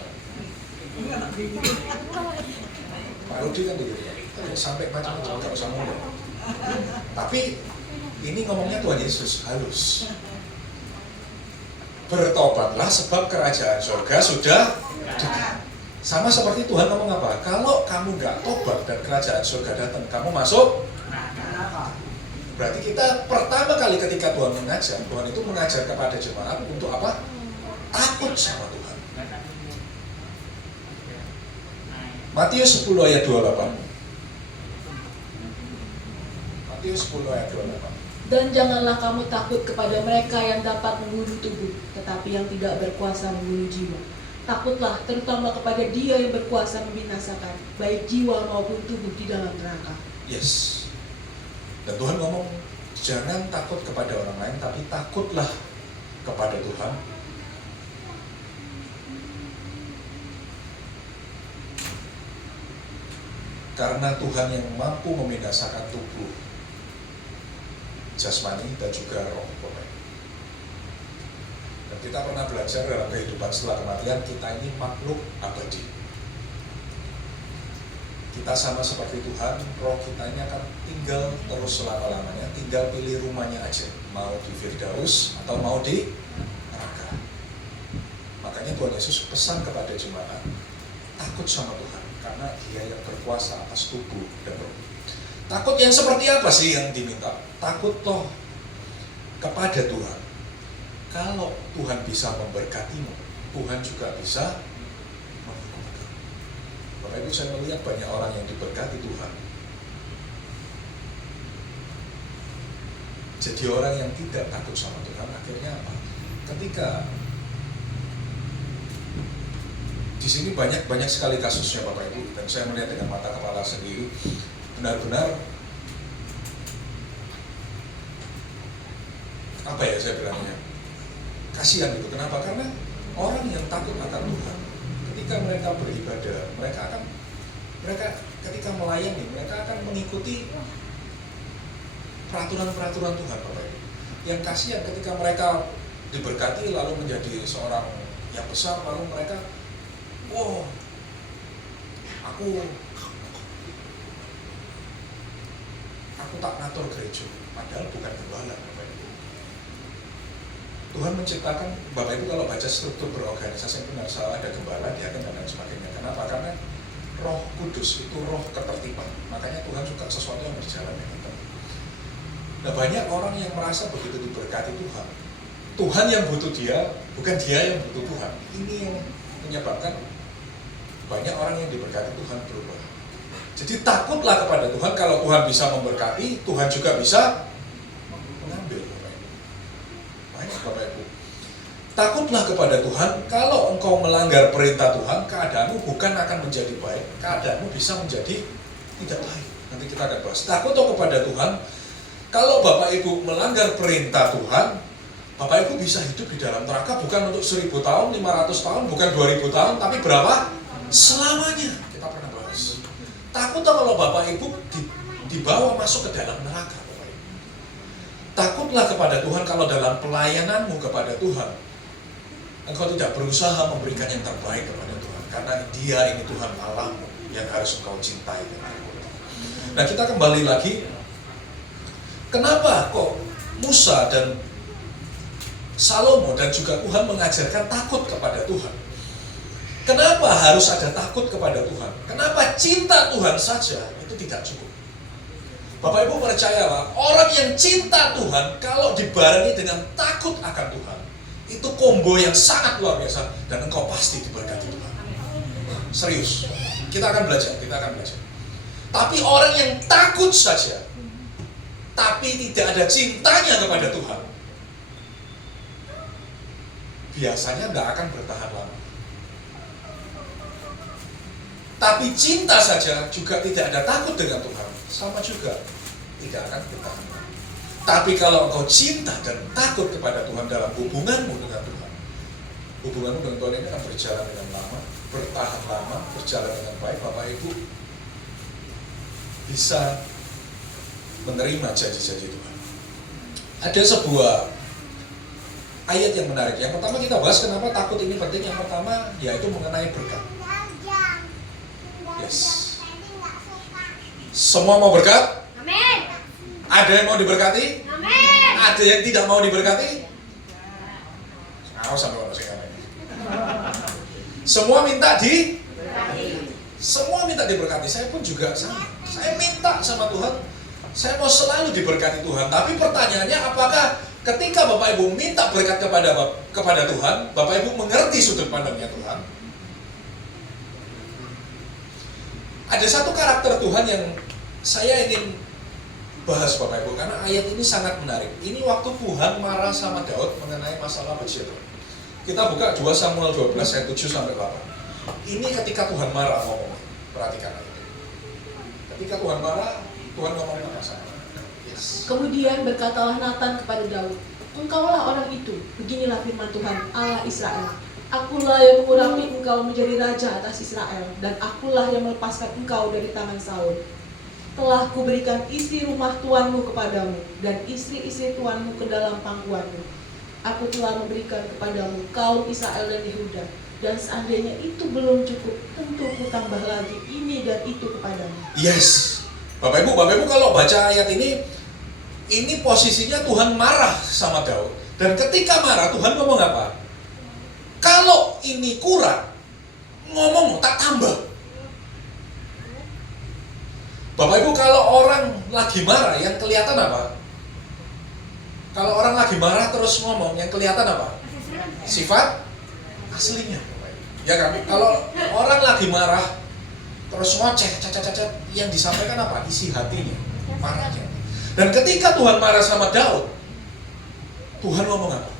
Pak Rudi kan gitu, sampai macam-macam, gak usah ngomong. Tapi ini ngomongnya Tuhan Yesus halus. Bertobatlah sebab kerajaan surga sudah dekat. Sama seperti Tuhan ngomong apa? Kalau kamu gak tobat dan kerajaan surga datang, kamu masuk. Berarti kita pertama kali ketika Tuhan mengajar, Tuhan itu mengajar kepada jemaat untuk apa? Takut sama Tuhan. Matius 10 ayat 28. Matius 10 ayat 28. Dan janganlah kamu takut kepada mereka yang dapat membunuh tubuh, tetapi yang tidak berkuasa membunuh jiwa. Takutlah terutama kepada Dia yang berkuasa membinasakan baik jiwa maupun tubuh di dalam neraka. Yes. Dan Tuhan ngomong, jangan takut kepada orang lain, tapi takutlah kepada Tuhan. Karena Tuhan yang mampu membinasakan tubuh, jasmani dan juga roh. Dan kita pernah belajar dalam kehidupan setelah kematian, kita ini makhluk abadi. Kita sama seperti Tuhan, roh kita ini akan tinggal terus selama-lamanya, tinggal pilih rumahnya aja, mau di Firdaus atau mau di neraka. Makanya Tuhan Yesus pesan kepada jemaat, takut sama Tuhan, karena Dia yang berkuasa atas tubuh dan roh. Takut yang seperti apa sih yang diminta? Takut toh kepada Tuhan. Kalau Tuhan bisa memberkatimu, Tuhan juga bisa menghukum kamu. Bapak Ibu, saya melihat banyak orang yang diberkati Tuhan jadi orang yang tidak takut sama Tuhan. Akhirnya apa? Ketika di sini banyak sekali kasusnya Bapak Ibu, dan saya melihat dengan mata kepala sendiri, benar-benar apa ya saya bilangnya, kasihan gitu. Kenapa? Karena orang yang takut akan Tuhan, ketika mereka beribadah, mereka ketika melayani, mereka akan mengikuti peraturan-peraturan Tuhan, Bapak Ibu. Yang kasihan ketika mereka diberkati lalu menjadi seorang yang besar, lalu mereka, wow, aku tak ngatur gereja, padahal bukan gembala, Bapak Ibu. Tuhan menciptakan, Bapak Ibu kalau baca struktur berorganisasi yang benar, salah ada gembala, diaken dan lain sebagainya. Kenapa? Karena Roh Kudus itu roh ketertiban. Makanya Tuhan suka sesuatu yang berjalan dengan tertib. Nah, banyak orang yang merasa begitu diberkati Tuhan, Tuhan yang butuh dia, bukan dia yang butuh Tuhan. Ini yang menyebabkan banyak orang yang diberkati Tuhan berubah. Jadi takutlah kepada Tuhan. Kalau Tuhan bisa memberkati, Tuhan juga bisa mengambil, Bapak Ibu. Banyak, Bapak Ibu. Takutlah kepada Tuhan. Kalau engkau melanggar perintah Tuhan, keadaanmu bukan akan menjadi baik, keadaanmu bisa menjadi tidak baik. Nanti kita akan bahas. Takutlah kepada Tuhan. Kalau Bapak Ibu melanggar perintah Tuhan, Bapak Ibu bisa hidup di dalam neraka bukan untuk 1000 tahun, 500 tahun, bukan 2000 tahun, tapi berapa? Selamanya. Kita pernah bahas. Takutlah kalau Bapak Ibu dibawa masuk ke dalam neraka, Bapak Ibu. Takutlah kepada Tuhan kalau dalam pelayananmu kepada Tuhan, engkau tidak berusaha memberikan yang terbaik kepada Tuhan, karena Dia ini Tuhan Allahmu yang harus engkau cintai. Nah, kita kembali lagi. Kenapa kok Musa dan Salomo dan juga Tuhan mengajarkan takut kepada Tuhan? Kenapa harus ada takut kepada Tuhan? Kenapa cinta Tuhan saja itu tidak cukup? Bapak Ibu percayalah, orang yang cinta Tuhan kalau dibarengi dengan takut akan Tuhan, itu kombo yang sangat luar biasa, dan engkau pasti diberkati Tuhan. Serius, kita akan belajar. Tapi orang yang takut saja, tapi tidak ada cintanya kepada Tuhan, biasanya tidak akan bertahan lama. Tapi cinta saja juga tidak ada takut dengan Tuhan, sama juga tidak akan bertahan lama. Tapi kalau engkau cinta dan takut kepada Tuhan dalam hubunganmu dengan Tuhan, hubunganmu dengan Tuhan ini akan berjalan dengan lama, bertahan lama, berjalan dengan baik. Bapak Ibu bisa menerima janji-janji Tuhan. Ada sebuah ayat yang menarik. Yang pertama kita bahas kenapa takut ini penting. Yang pertama yaitu mengenai berkat. Yes. Semua mau berkat? Amin. Ada yang mau diberkati? Amin. Ada yang tidak mau diberkati? Awas sampai kalau saya katakan. Semua minta semua minta diberkati. Saya pun juga sama. Saya minta sama Tuhan, saya mau selalu diberkati Tuhan. Tapi pertanyaannya, apakah ketika Bapak Ibu minta berkat kepada Tuhan, Bapak Ibu mengerti sudut pandangnya Tuhan? Ada satu karakter Tuhan yang saya ingin bahas, Bapak Ibu, karena ayat ini sangat menarik. Ini waktu Tuhan marah sama Daud mengenai masalah Batsheba. Kita buka 2 Samuel 12 ayat 7 sampai 8. Ini ketika Tuhan marah ngomongnya. Perhatikan itu. Ketika Tuhan marah, Tuhan ngomong apa sama? Yes. Kemudian berkatalah Nathan kepada Daud, engkaulah orang itu, beginilah firman Tuhan Allah Israel. Akulah yang mengurapi engkau menjadi raja atas Israel, dan akulah yang melepaskan engkau dari tangan Saul. Telah kuberikan istri rumah tuanmu kepadamu, dan istri-istri tuanmu ke dalam pangkuanmu. Aku telah memberikan kepadamu kaum Israel dan Yehuda, dan seandainya itu belum cukup, tentu kutambah lagi ini dan itu kepadamu. Yes. Bapak Ibu kalau baca ayat ini posisinya Tuhan marah sama Daud. Dan ketika marah, Tuhan ngomong apa? Kalau ini kurang, ngomong tak tambah. Bapak Ibu, kalau orang lagi marah, yang kelihatan apa? Kalau orang lagi marah terus ngomong, yang kelihatan apa? Sifat aslinya. Ya kan? Kalau orang lagi marah terus ngoceh, cacat-cacat, yang disampaikan apa? Isi hatinya, marahnya. Dan ketika Tuhan marah sama Daud, Tuhan ngomong apa?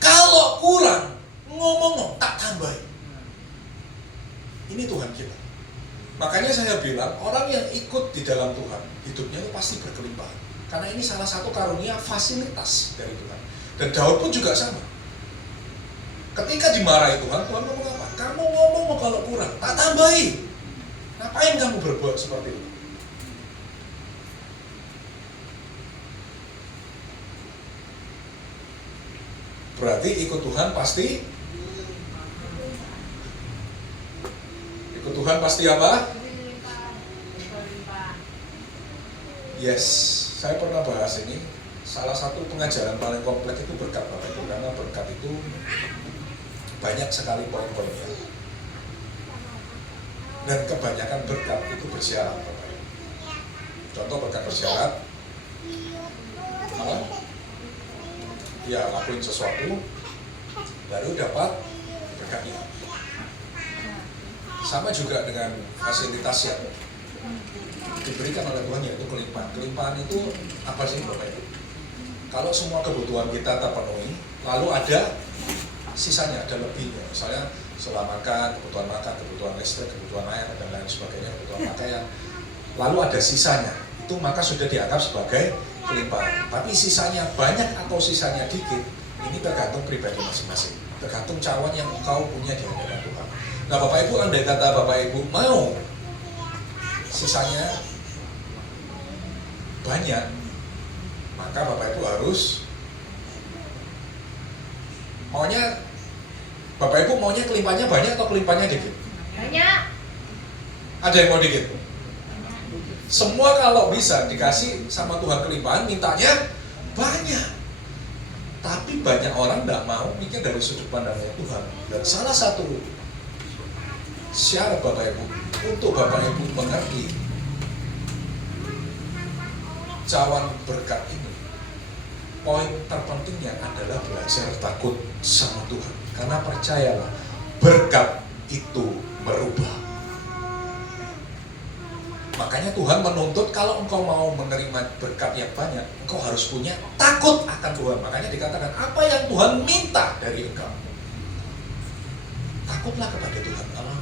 Kalau kurang, ngomong tak tambahin. Ini Tuhan kita. Makanya saya bilang, orang yang ikut di dalam Tuhan, hidupnya itu pasti berkelimpahan. Karena ini salah satu karunia fasilitas dari Tuhan. Dan Daud pun juga sama. Ketika dimarahi Tuhan, Tuhan ngomong apa? Kamu ngomong kalau kurang, tak tambahin. Ngapain kamu berbuat seperti itu? Berarti ikut Tuhan pasti apa? Yes, saya pernah bahas ini. Salah satu pengajaran paling kompleks itu berkat Bapak Ibu, karena berkat itu banyak sekali poin-poinnya. Dan kebanyakan berkat itu bersyarat, Bapak Ibu. Contoh berkat bersyarat, ya lakuin sesuatu baru dapat berkatnya. Sama juga dengan fasilitas yang diberikan oleh Tuhan, yaitu kelimpahan. Kelimpahan itu apa sih Bapak Ibu? Kalau semua kebutuhan kita terpenuhi, lalu ada sisanya, ada lebihnya. Misalnya setelah makan, kebutuhan listrik, kebutuhan air, dan lain sebagainya, kebutuhan pakaian. Lalu ada sisanya, itu maka sudah dianggap sebagai kelimpahan. Tapi sisanya banyak atau sisanya dikit, ini tergantung pribadi masing-masing. Tergantung cawan yang engkau punya di hadapan Tuhan. Nah Bapak Ibu, andai kata Bapak Ibu mau sisanya banyak, maka Bapak Ibu harus Bapak Ibu maunya kelimpahannya banyak atau kelimpahannya dikit? Banyak. Ada yang mau dikit? Semua kalau bisa dikasih sama Tuhan kelimpahan, mintanya banyak. Tapi banyak orang tidak mau mikir dari sudut pandangnya Tuhan. Dan salah satu syarat Bapak Ibu untuk Bapak Ibu mengerti cawan berkat ini, poin terpentingnya adalah belajar takut sama Tuhan. Karena percayalah, berkat itu merubah. Makanya Tuhan menuntut kalau engkau mau menerima berkat yang banyak, engkau harus punya takut akan Tuhan. Makanya dikatakan, apa yang Tuhan minta dari engkau? Takutlah kepada Tuhan Allah.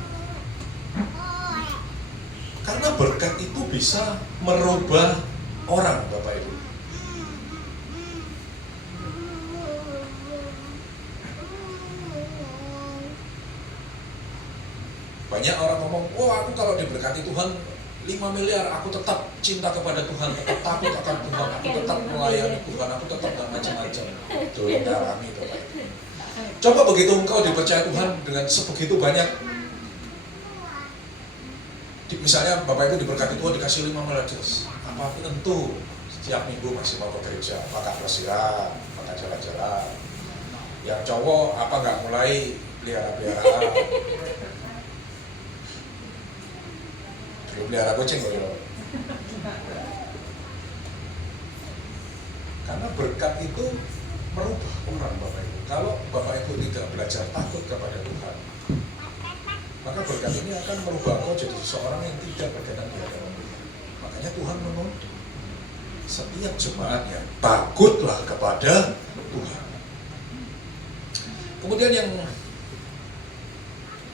Karena berkat itu bisa merubah orang, Bapak Ibu. Banyak orang ngomong, aku kalau diberkati Tuhan 5 miliar, aku tetap cinta kepada Tuhan, tetap takut akan Tuhan, aku tetap melayani Tuhan, aku tetap gak macam-macam. Itu yang alami, Bapak Ibu. Coba begitu engkau dipercaya Tuhan dengan sebegitu banyak, misalnya Bapak Ibu diberkati Tuhan dikasih 5 miliar, apapun tentu setiap minggu masih mau ke gereja, maka bersirat, maka jalan-jalan. Yang cowok apa nggak mulai pelihara-peliharaan? Belum pelihara kucing loh. Karena berkat itu merubah orang, Bapak Ibu. Kalau Bapak Ibu tidak belajar takut kepada Tuhan, maka berkat ini akan merubah engkau jadi seseorang yang tidak berkenan di hadapan Tuhan. Makanya Tuhan menuntut setiap jemaatnya, takutlah kepada Tuhan. Kemudian yang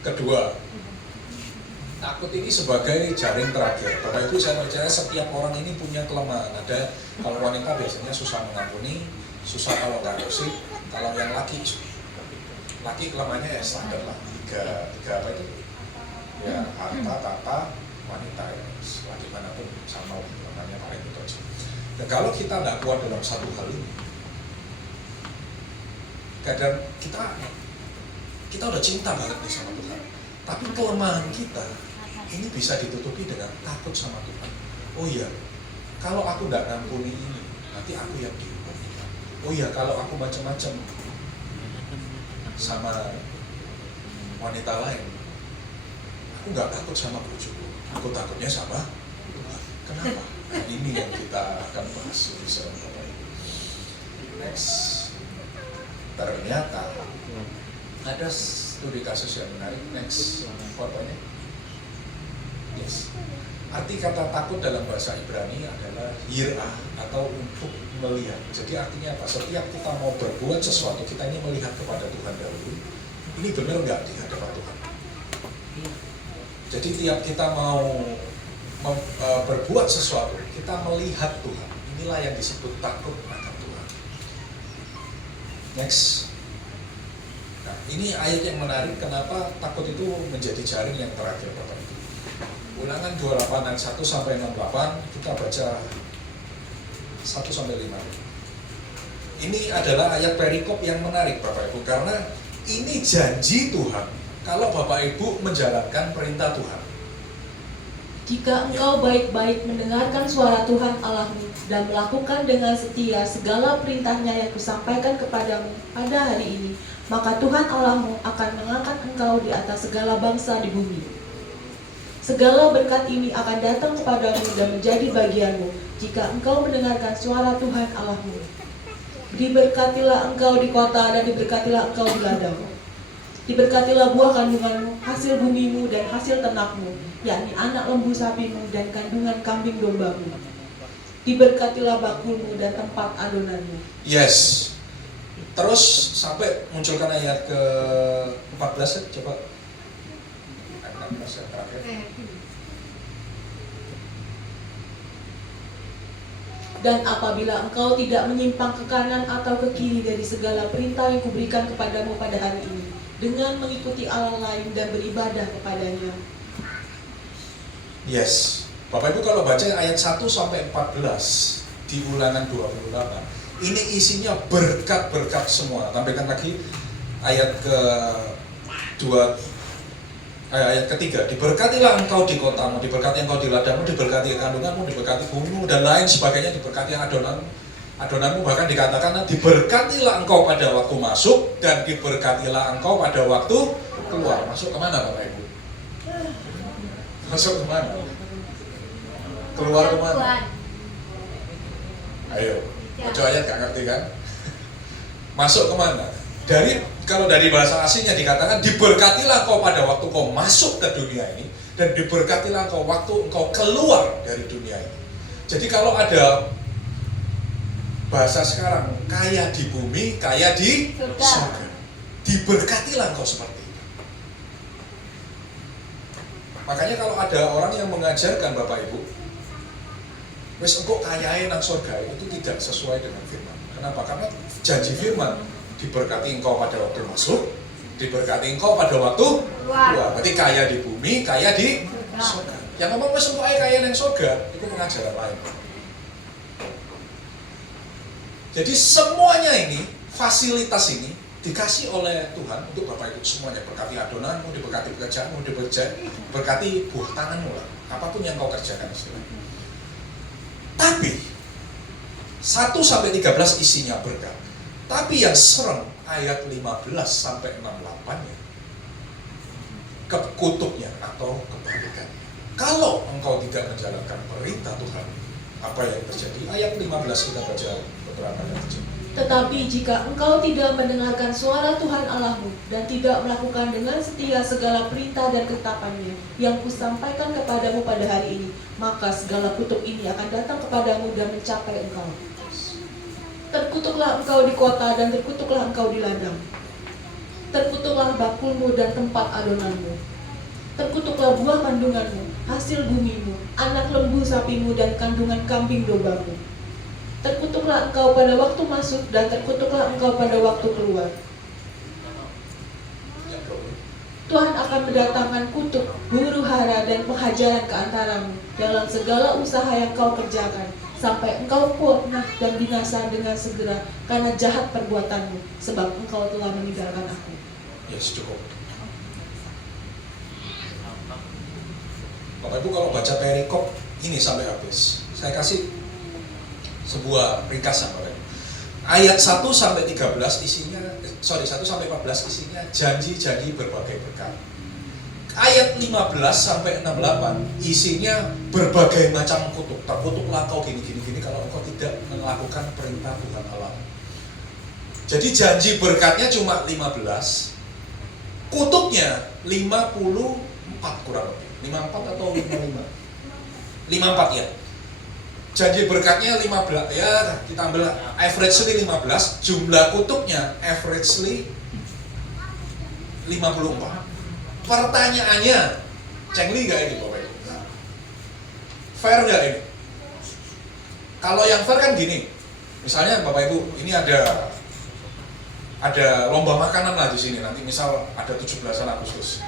kedua, takut ini sebagai jaring terakhir. Bapak Ibu, saya percaya setiap orang ini punya kelemahan. Ada, kalau wanita biasanya susah mengampuni, susah kalau nggak gosip. Kalau yang laki kelemahannya ya standar lah, tiga apa itu? Ya harta, tata, wanita ya. Laki manapun sama kelemahannya paling itu aja. Dan kalau kita nggak kuat dalam satu hal ini, kadang kita udah cinta banget nih sama Tuhan, tapi kelemahan kita ini bisa ditutupi dengan takut sama Tuhan. Oh iya, kalau aku nggak ngampuni ini, nanti aku yang dihukum. Oh iya, kalau aku macam-macam sama wanita lain, aku nggak takut sama bojoku, aku takutnya sama Tuhan. Kenapa? Nah, ini yang kita akan bahas bersama Bapak Ibu. Next, ternyata ada studi kasus yang menarik. Next fotonya. Yes. Arti kata takut dalam bahasa Ibrani adalah hir'ah atau untuk melihat. Jadi artinya apa? Setiap kita mau berbuat sesuatu, kita ini melihat kepada Tuhan dahulu. Ini benar nggak di hadapan Tuhan? Jadi tiap kita mau berbuat sesuatu, kita melihat Tuhan. Inilah yang disebut takut akan Tuhan. Next. Nah, ini ayat yang menarik. Kenapa takut itu menjadi jaring yang terakhir, Bapak Ibu? Ulangan 28 ayat 1 sampai 68, kita baca 1 sampai 5. Ini adalah ayat perikop yang menarik, Bapak Ibu, karena ini janji Tuhan kalau Bapak Ibu menjalankan perintah Tuhan. Jika engkau baik-baik mendengarkan suara Tuhan Allahmu dan melakukan dengan setia segala perintahnya yang kusampaikan kepadamu pada hari ini, maka Tuhan Allahmu akan mengangkat engkau di atas segala bangsa di bumi. Segala berkat ini akan datang kepadamu dan menjadi bagianmu jika engkau mendengarkan suara Tuhan Allahmu. Diberkatilah engkau di kota dan diberkatilah engkau di ladang. Diberkatilah buah kandunganmu, hasil bumimu dan hasil ternakmu, yakni anak lembu sapimu dan kandungan kambing dombamu. Diberkatilah bakulmu dan tempat adonanmu. Yes. Terus sampai munculkan ayat ke-14 ya, coba. Ayat 16 yang terakhir. Dan apabila engkau tidak menyimpang ke kanan atau ke kiri dari segala perintah yang kuberikan kepadamu pada hari ini, dengan mengikuti Allah lain dan beribadah kepadanya. Yes. Bapak Ibu kalau baca ayat 1 sampai 14 di Ulangan 28, ini isinya berkat-berkat semua. Tampilkan lagi ayat ayat ketiga. Diberkatilah engkau di kotamu, diberkati engkau di ladangmu, diberkati kandunganmu, diberkati bumimu dan lain sebagainya, diberkati adonanmu, bahkan dikatakan diberkatilah engkau pada waktu masuk dan diberkatilah engkau pada waktu keluar. Masuk kemana Bapak Ibu? Masuk kemana? Keluar kemana? Ayo, ojo ayat gak ngerti kan? Masuk kemana? Kalau dari bahasa aslinya dikatakan diberkatilah engkau pada waktu kau masuk ke dunia ini dan diberkatilah engkau waktu engkau keluar dari dunia ini. Jadi kalau ada bahasa sekarang, kaya di bumi, kaya di surga. Diberkatilah engkau seperti itu. Makanya kalau ada orang yang mengajarkan Bapak Ibu, wis engkau kayain nang surga, itu tidak sesuai dengan firman. Kenapa? Karena janji firman, diberkati engkau pada waktu masuk, diberkati engkau pada waktu keluar. Berarti kaya di bumi, kaya di surga. Yang ngomong wis engkau kaya nang surga, itu pengajaran lain. Jadi semuanya ini, fasilitas ini dikasih oleh Tuhan untuk Bapak Ibu semuanya. Berkati adonanmu, diberkati pekerjaanmu, diberkati buah tanganmu lah. Apapun yang kau kerjakan istilahnya. Tapi 1 sampai 13 isinya berkat. Tapi yang serem ayat 15 sampai 68-nya kekutupnya atau kebalikannya. Kalau engkau tidak menjalankan perintah Tuhan, apa yang terjadi? Ayat 15 kita baca beberapa ayat terjadi. Tetapi jika engkau tidak mendengarkan suara Tuhan Allahmu dan tidak melakukan dengan setia segala perintah dan ketetapannya yang kusampaikan kepadamu pada hari ini, maka segala kutuk ini akan datang kepadamu dan mencapai engkau. Terkutuklah engkau di kota dan terkutuklah engkau di ladang. Terkutuklah bakulmu dan tempat adonanmu. Terkutuklah buah kandunganmu, hasil bumimu, anak lembu sapimu dan kandungan kambing dombamu. Terkutuklah engkau pada waktu masuk dan terkutuklah engkau pada waktu keluar. Ya, bro. Tuhan akan mendatangkan kutuk, huru hara dan penghajaran ke antaramu dalam segala usaha yang kau kerjakan, sampai engkau punah dan binasa dengan segera karena jahat perbuatanmu, sebab engkau telah meninggalkan aku. Yes, cukup. Bapak Ibu kalau baca perikop ini sampai habis, saya kasih sebuah ringkasan Bapak Ibu. Ayat 1 sampai 13 isinya, 1 sampai 14 isinya janji-janji berbagai berkat. Ayat 15 sampai 68 isinya berbagai macam kutuk. Terkutuklah kau gini kalau engkau tidak melakukan perintah Tuhan Allah. Jadi janji berkatnya cuma 15, kutuknya 54 kurang lebih. 54 atau 55? 54 ya. Janji berkatnya 15, ya kita ambil averagely 15, jumlah kutuknya averagely 54. Pertanyaannya, cengli gak ini Bapak Ibu? Fair gak ini? Kalau yang fair kan gini, misalnya Bapak Ibu, ini ada lomba makanan lah di sini, nanti misal ada 17 Agustus.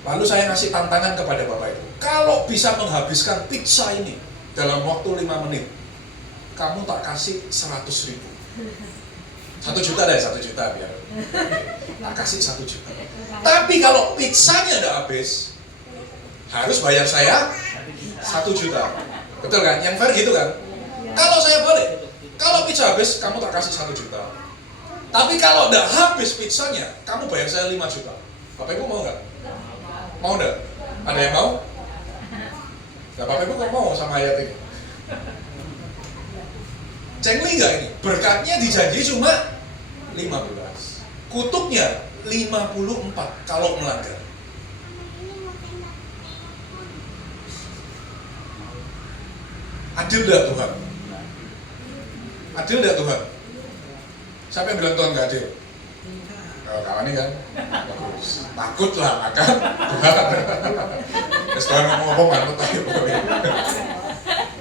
Lalu saya ngasih tantangan kepada Bapak Ibu, kalau bisa menghabiskan pizza ini dalam waktu 5 menit, kamu tak kasih 100.000. 1 juta deh, 1 juta biar. Tak kasih 1 juta. Tapi kalau pizzanya udah habis, harus bayar saya 1 juta. Betul kan? Yang fair gitu kan? Kalau saya balik, kalau pizza habis, kamu tak kasih 1 juta. Tapi kalau udah habis pizzanya, kamu bayar saya 5 juta. Bapak Ibu mau nggak? Mau nggak? Ada yang mau? Nah, Bapak Ibu kok mau sama ayat ini? Cengli nggak ini? Berkatnya dijanji cuma 15, kutuknya 54 kalau melanggar. Adil nggak Tuhan? Adil nggak Tuhan? Siapa yang bilang Tuhan nggak adil? Oh, kawan ini kan? Bagus. Takutlah akan Tuhan. Terus Tuhan ngomong-ngomong kan,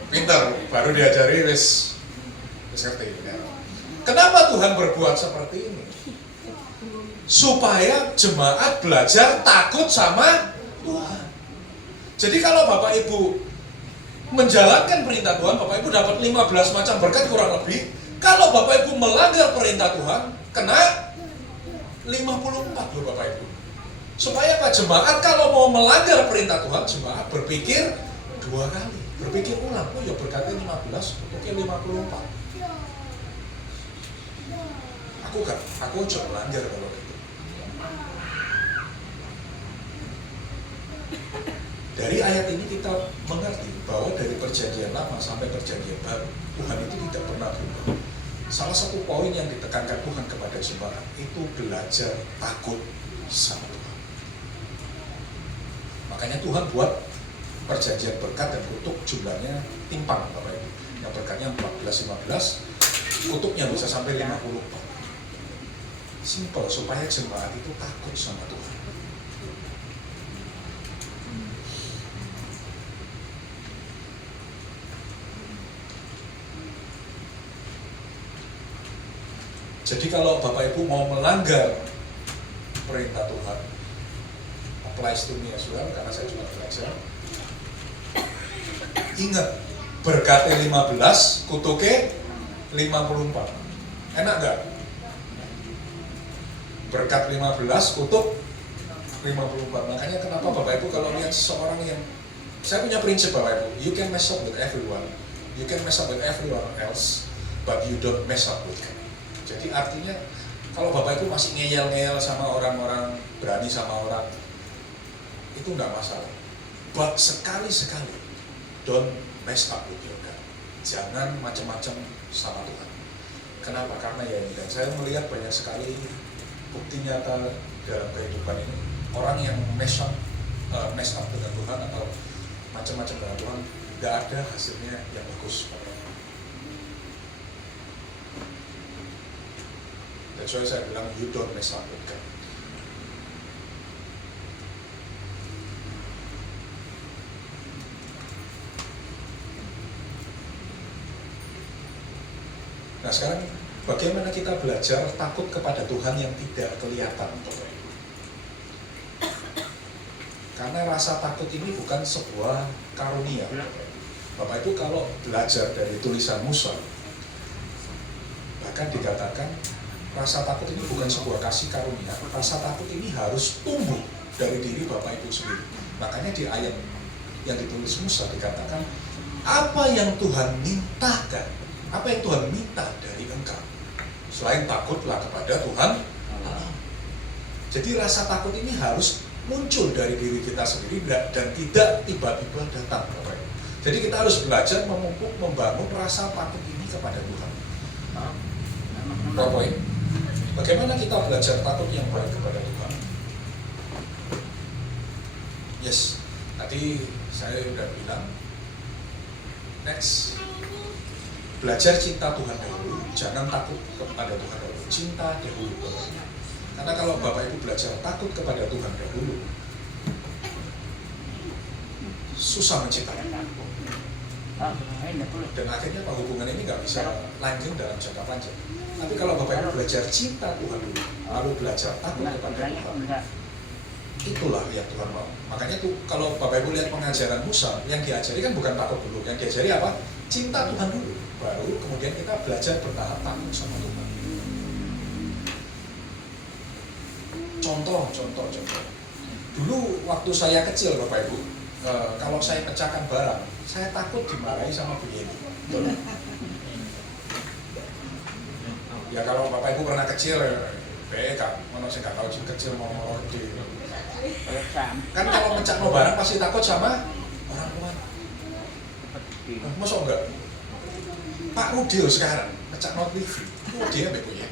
pintar, baru diajari wis ngerti. Kenapa Tuhan berbuat seperti ini? Supaya jemaat belajar takut sama Tuhan. Jadi kalau Bapak Ibu menjalankan perintah Tuhan, Bapak Ibu dapat 15 macam berkat kurang lebih. Kalau Bapak Ibu melanggar perintah Tuhan, kena 54 loh Bapak Ibu. Supaya Pak jemaat kalau mau melanggar perintah Tuhan, jemaat berpikir 2 kali, berpikir ulang. Oh ya berkatnya 15, oke 54. Aku coba melanggar kalau gitu. Dari ayat ini kita mengerti bahwa dari perjanjian lama sampai perjanjian baru, Tuhan itu tidak pernah berubah. Salah satu poin yang ditekankan Tuhan kepada jemaat itu belajar takut sama Tuhan. Makanya Tuhan buat perjanjian berkat dan kutuk jumlahnya timpang Bapak Ibu. Yang berkatnya 14-15, kutuknya bisa sampai 54. Simpel supaya jemaat itu takut sama Tuhan. Jadi kalau Bapak Ibu mau melanggar perintah Tuhan, applies to me as well, karena saya juga belajar. Ingat, berkatnya 15, kutuknya 54. Enak gak? Berkat 15, kutuk 54. Makanya kenapa Bapak Ibu kalau lihat seseorang yang, saya punya prinsip Bapak Ibu, you can mess up with everyone, you can mess up with everyone else, but you don't mess up with God. Jadi artinya kalau Bapak Ibu masih ngeyel-ngeyel sama orang-orang, berani sama orang, itu enggak masalah. But sekali-sekali don't mess up with your God. Jangan macam-macam sama Tuhan. Kenapa? Karena ya ini, dan saya melihat banyak sekali bukti nyata dalam kehidupan ini, orang yang mess up dengan Tuhan atau macam-macam dengan Tuhan, enggak ada hasilnya yang bagus. That's why saya bilang you don't mess up with God. Nah sekarang bagaimana kita belajar takut kepada Tuhan yang tidak kelihatan? Karena rasa takut ini bukan sebuah karunia. Bapak Ibu kalau belajar dari tulisan Musa, bahkan dikatakan rasa takut ini bukan sebuah kasih karunia. Rasa takut ini harus tumbuh dari diri Bapak Ibu sendiri. Makanya di ayat yang ditulis Musa dikatakan, apa yang Tuhan mintakan, apa yang Tuhan minta dari engkau, selain takutlah kepada Tuhan Allah. Jadi rasa takut ini harus muncul dari diri kita sendiri dan tidak tiba-tiba datang. Jadi kita harus belajar memupuk, membangun rasa takut ini kepada Tuhan. Poin. Bagaimana kita belajar takut yang baik kepada Tuhan? Yes, tadi saya sudah bilang. Next, belajar cinta Tuhan dahulu. Jangan takut kepada Tuhan dahulu. Cinta dahulu. Karena kalau Bapak Ibu belajar takut kepada Tuhan dahulu, susah mencintai. Dan akhirnya hubungan ini nggak bisa lanjut dalam jangka panjang. Tapi kalau Bapak Ibu belajar cinta Tuhan dulu, lalu belajar takut kepada Tuhan, itulah yang Tuhan mau. Makanya tuh kalau Bapak Ibu lihat pengajaran Musa, yang diajari kan bukan takut dulu, yang diajari apa? Cinta Tuhan dulu. Baru kemudian kita belajar bertahap takut sama Tuhan. Contoh. Dulu waktu saya kecil Bapak Ibu, kalau saya pecahkan barang, saya takut dimarahi sama Bu Yeni. Ya kalau Bapak Ibu pernah kecil, kan, mana saya nggak tahu kecil mau gede. Kan kalau pecahkan barang pasti takut sama orang tua. Masa enggak? Pak Rudio sekarang pecahkan TV, dia Bu Yeni.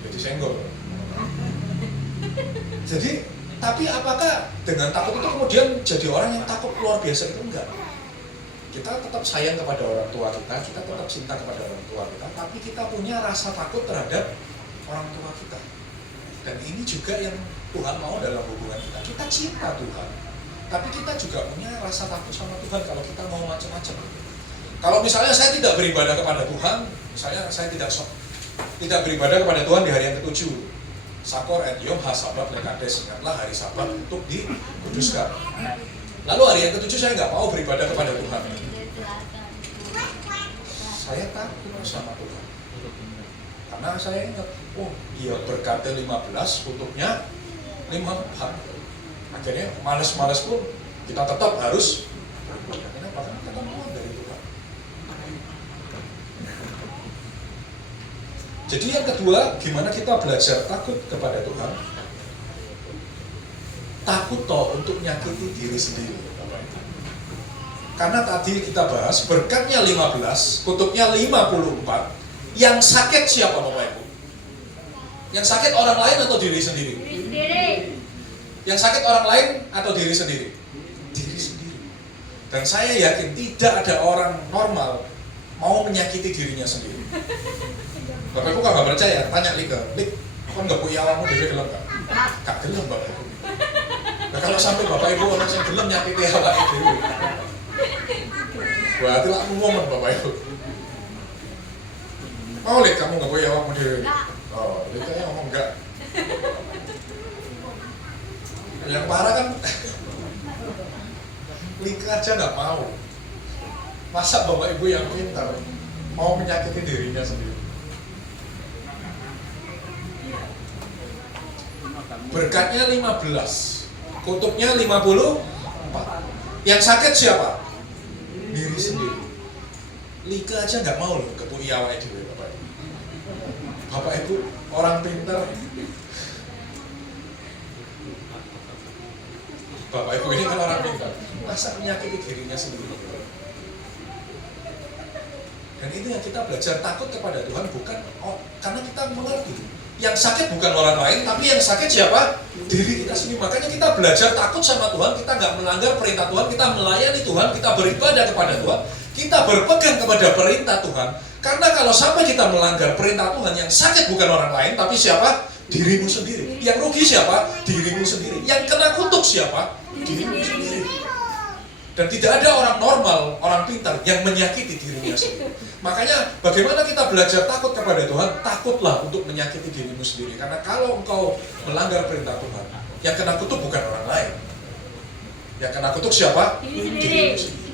Jadi senggol. Jadi, tapi apakah dengan takut itu kemudian jadi orang yang takut luar biasa? Itu enggak. Kita tetap sayang kepada orang tua kita tetap cinta kepada orang tua kita, tapi kita punya rasa takut terhadap orang tua kita. Dan ini juga yang Tuhan mau dalam hubungan kita. Kita cinta Tuhan, tapi kita juga punya rasa takut sama Tuhan kalau kita mau macam-macam. Kalau misalnya saya tidak beribadah kepada Tuhan, misalnya saya tidak beribadah kepada Tuhan di hari yang ke-7, Sakor et Yom HaSabat Lekades, ingatlah hari Sabat untuk dikuduskan. Lalu hari yang ke-7 saya nggak mau beribadah kepada Tuhan. Saya takut sama Tuhan. Karena saya ingat, oh iya berkatnya 15, kutubnya 54. Akhirnya males-males pun kita tetap harus beribadah. Kenapa? Karena kita mau dari Tuhan. Jadi yang kedua, gimana kita belajar takut kepada Tuhan? Takut toh untuk nyakiti diri sendiri. Karena tadi kita bahas berkatnya 15, kutubnya 54. Yang sakit siapa Bapak Ibu? Yang sakit orang lain atau diri sendiri? Yang sakit orang lain atau diri sendiri? Diri sendiri. Dan saya yakin tidak ada orang normal mau menyakiti dirinya sendiri. Bapak Ibu kalau nggak percaya, tanya Lik, kan nggak punya awakmu diri gelem nggak? Gak gelem Bapak Ibu. Nah kalau sampai Bapak Ibu orang yang gelem nyakiti awak itu, berarti lah momen Bapak Ibu. Mau Lik, kamu nggak punya awakmu diri? Oh, Lik kayaknya ngomong enggak. Yang parah kan, Lik aja nggak mau. Masa Bapak Ibu yang pintar mau menyakiti dirinya sendiri? Berkatnya 15, kutubnya 54. Yang sakit siapa? Diri sendiri. Lika aja nggak mau loh ketui awake dhewe Bapak Ibu. Bapak Ibu orang pintar. Bapak Ibu ini kan orang pintar. Masa menyakiti dirinya sendiri? Dan itu yang kita belajar takut kepada Tuhan bukan karena kita mengerti. Yang sakit bukan orang lain, tapi yang sakit siapa? Diri kita sendiri. Makanya kita belajar takut sama Tuhan, kita nggak melanggar perintah Tuhan, kita melayani Tuhan, kita beribadah kepada Tuhan, kita berpegang kepada perintah Tuhan. Karena kalau sampai kita melanggar perintah Tuhan, yang sakit bukan orang lain, tapi siapa? Dirimu sendiri. Yang rugi siapa? Dirimu sendiri. Yang kena kutuk siapa? Dirimu sendiri. Dan tidak ada orang normal, orang pintar yang menyakiti dirinya sendiri. Makanya bagaimana kita belajar takut kepada Tuhan? Takutlah untuk menyakiti dirimu sendiri. Karena kalau engkau melanggar perintah Tuhan, yang kena kutuk bukan orang lain. Yang kena kutuk siapa? Diri sendiri. Dirimu sendiri.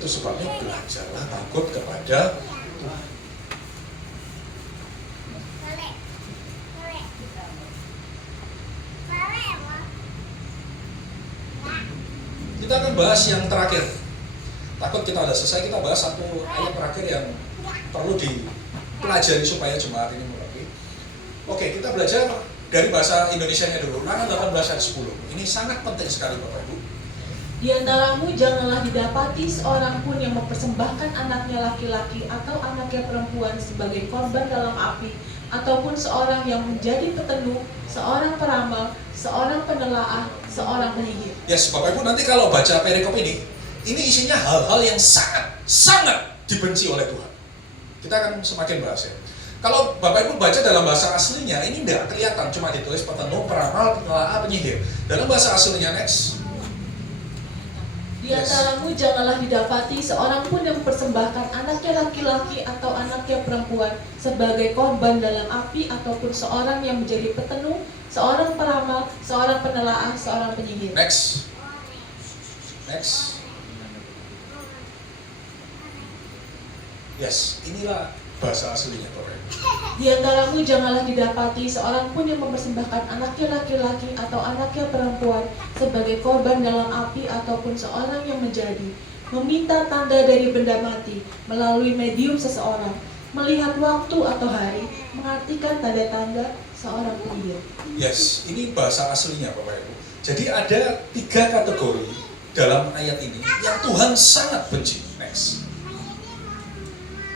Itu sebabnya belajarlah takut kepada Tuhan. Kita akan bahas yang terakhir. Takut kita udah selesai, kita bahas satu ayat terakhir yang perlu dipelajari supaya jemaat ini mengerti. Oke, kita belajar dari bahasa Indonesianya dulu. Ulangan 18 ayat 10. Ini sangat penting sekali Bapak Ibu. Di antaramu janganlah didapati seorang pun yang mempersembahkan anaknya laki-laki atau anaknya perempuan sebagai korban dalam api, ataupun seorang yang menjadi petenuh, seorang peramal, seorang penelaah, seorang penyihir. Yes, Bapak Ibu, nanti kalau baca perikop ini isinya hal-hal yang sangat dibenci oleh Tuhan. Kita akan semakin bahas ya. Kalau Bapak Ibu baca dalam bahasa aslinya, ini tidak kelihatan, cuma ditulis petenuh, peramal, penelaah, penyihir. Dalam bahasa aslinya, next. Di antaramu janganlah didapati seorang pun yang mempersembahkan anaknya laki-laki atau anaknya perempuan sebagai korban dalam api, ataupun seorang yang menjadi petenuh, seorang peramal, seorang penelaah, seorang penyihir. Next. Yes, inilah bahasa aslinya Bapak Ibu. Di antaramu janganlah didapati seorang pun yang mempersembahkan anaknya laki-laki atau anaknya perempuan sebagai korban dalam api, ataupun seorang yang meminta tanda dari benda mati melalui medium seseorang, melihat waktu atau hari, mengartikan tanda-tanda seorang penyihir. Yes, ini bahasa aslinya Bapak Ibu. Jadi ada 3 kategori dalam ayat ini yang Tuhan sangat benci. Next.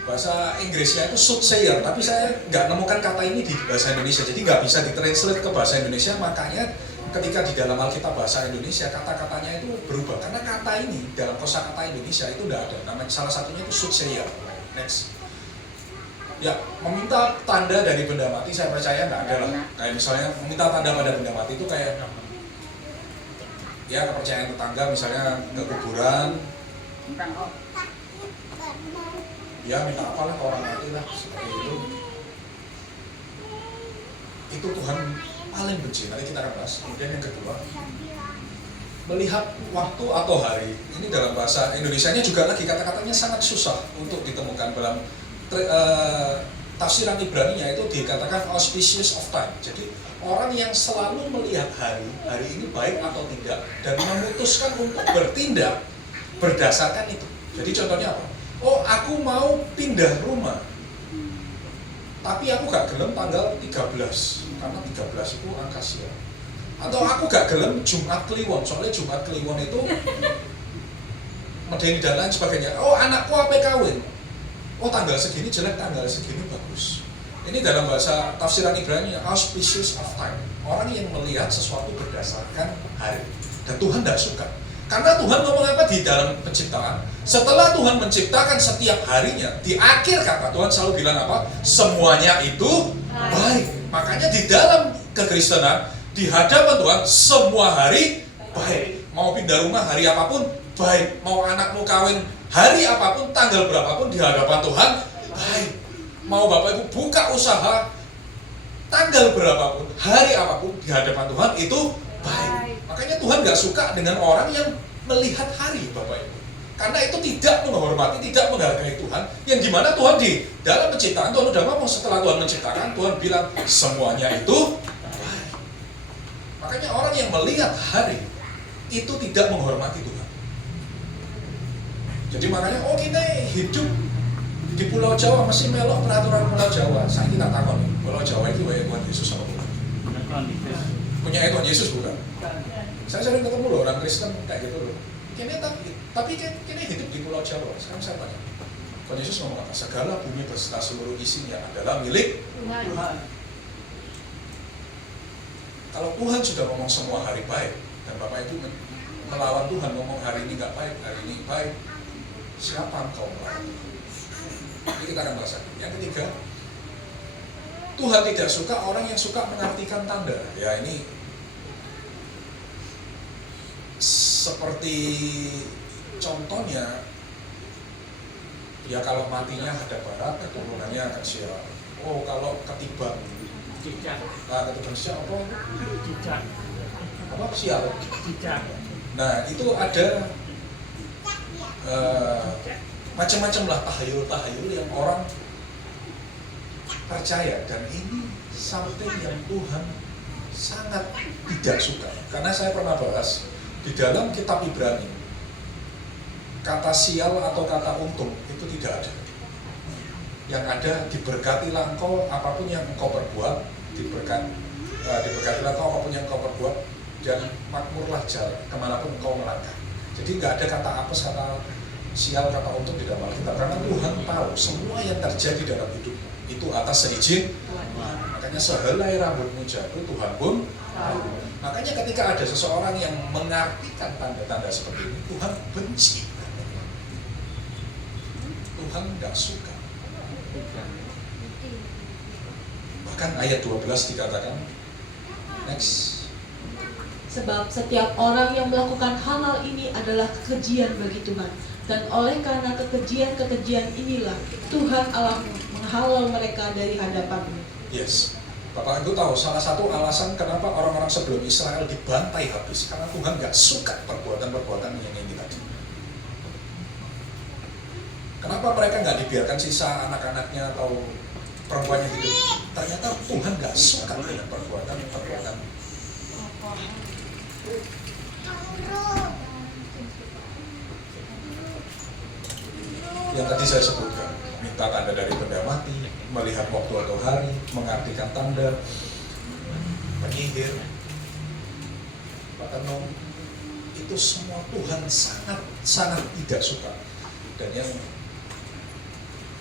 Bahasa Inggrisnya itu soothsayer, tapi saya nggak nemukan kata ini di bahasa Indonesia, jadi nggak bisa ditranslate ke bahasa Indonesia. Makanya ketika di dalam Alkitab bahasa Indonesia kata-katanya itu berubah, karena kata ini dalam kosakata Indonesia itu nggak ada. Namanya salah satunya itu soothsayer. Next. Ya, meminta tanda dari benda mati saya percaya nggak ada lah. Kayak misalnya meminta tanda pada benda mati itu kayak ya kepercayaan tetangga, misalnya ke kuburan. Ya minta apalah ke orang mati lah, seperti itu. Itu Tuhan paling benci, nanti kita akan bahas. Kemudian yang kedua, melihat waktu atau hari. Ini dalam bahasa Indonesianya juga lagi kata-katanya sangat susah untuk ditemukan. Dalam tafsiran Ibrani-nya itu dikatakan auspicious of time. Jadi orang yang selalu melihat hari ini baik atau tidak, dan memutuskan untuk bertindak berdasarkan itu. Jadi contohnya apa? Oh, aku mau pindah rumah, tapi aku gak gelem tanggal 13, karena 13 itu angka sial. Atau aku gak gelem Jumat Kliwon, soalnya Jumat Kliwon itu medeni dan lain sebagainya. Oh, anakku apa kawin? Oh, tanggal segini jelek, tanggal segini bagus. Ini dalam bahasa tafsiran Ibrani, auspicious of time. Orang yang melihat sesuatu berdasarkan hari. Dan Tuhan tidak suka. Karena Tuhan ngomong apa di dalam penciptaan? Setelah Tuhan menciptakan setiap harinya, di akhir kata Tuhan selalu bilang apa? Semuanya itu baik. Makanya di dalam kekristenan, di hadapan Tuhan, semua hari baik. Mau pindah rumah hari apapun, baik. Mau anakmu kawin hari apapun, tanggal berapapun, di hadapan Tuhan, baik. Mau Bapak Ibu buka usaha, tanggal berapapun, hari apapun, di hadapan Tuhan, itu baik. Makanya Tuhan gak suka dengan orang yang melihat hari Bapak Ibu. Karena itu tidak menghormati, tidak menghargai Tuhan. Yang dimana Tuhan di dalam penciptaan, Tuhan udah ngomong setelah Tuhan menciptakan, Tuhan bilang semuanya itu baik. Makanya orang yang melihat hari itu tidak menghormati Tuhan. Jadi makanya, oh kita hidup di Pulau Jawa masih melok peraturan Pulau Jawa. Saya tidak tahu nih, Pulau Jawa itu ya Tuhan Yesus apa bukan? Punya Tuhan Yesus bukan? Saya sering ketemu loh orang Kristen kayak gitu loh. Tapi kini hidup di Pulau Jawa. Sekarang saya tanya, Tuhan Yesus ngomong apa? Segala bumi beserta seluruh isinya adalah milik Tuhan. Kalau Tuhan sudah ngomong semua hari baik, dan Bapak Ibu melawan Tuhan ngomong hari ini nggak baik, hari ini baik, siapa engkau melawan? Ini kita akan bahas lagi. Yang ketiga, Tuhan tidak suka orang yang suka mengartikan tanda. Ya ini seperti contohnya, ya kalau matinya hadap barat, keturunannya akan sial. Oh, kalau ketiban sial apa sial. Nah, itu ada macam-macam lah tahayul yang orang percaya, dan ini something yang Tuhan sangat tidak suka. Karena saya pernah bahas di dalam kitab Ibrani, kata sial atau kata untung itu tidak ada. Yang ada, diberkatilah engkau apapun yang engkau perbuat, diberkatilah engkau apapun yang engkau perbuat, dan makmurlah jalan kemanapun engkau melangkah. Jadi nggak ada kata apes, kata sial, kata untung di dalam Alkitab, karena Tuhan tahu semua yang terjadi dalam hidupmu itu atas seizin Tuhan. Makanya sehelai rambutmu jatuh, Tuhan pun tahu. Makanya ketika ada seseorang yang mengartikan tanda-tanda seperti ini, Tuhan benci, Tuhan nggak suka. Bahkan ayat 12 dikatakan, next. Sebab setiap orang yang melakukan hal ini adalah kekejian bagi Tuhan, dan oleh karena kekejian inilah Tuhan Allahmu menghalau mereka dari hadapanmu. Yes, Bapak Ibu tahu salah satu alasan kenapa orang-orang sebelum Israel dibantai habis, karena Tuhan nggak suka perbuatan-perbuatan yang ini tadi. Kenapa mereka nggak dibiarkan sisa anak-anaknya atau perempuannya hidup? Ternyata Tuhan nggak suka dengan perbuatan-perbuatan. Yang tadi saya sebutkan, minta tanda dari benda mati, melihat waktu atau hari, mengartikan tanda, penyihir, patenong, itu semua Tuhan sangat tidak suka. Dan yang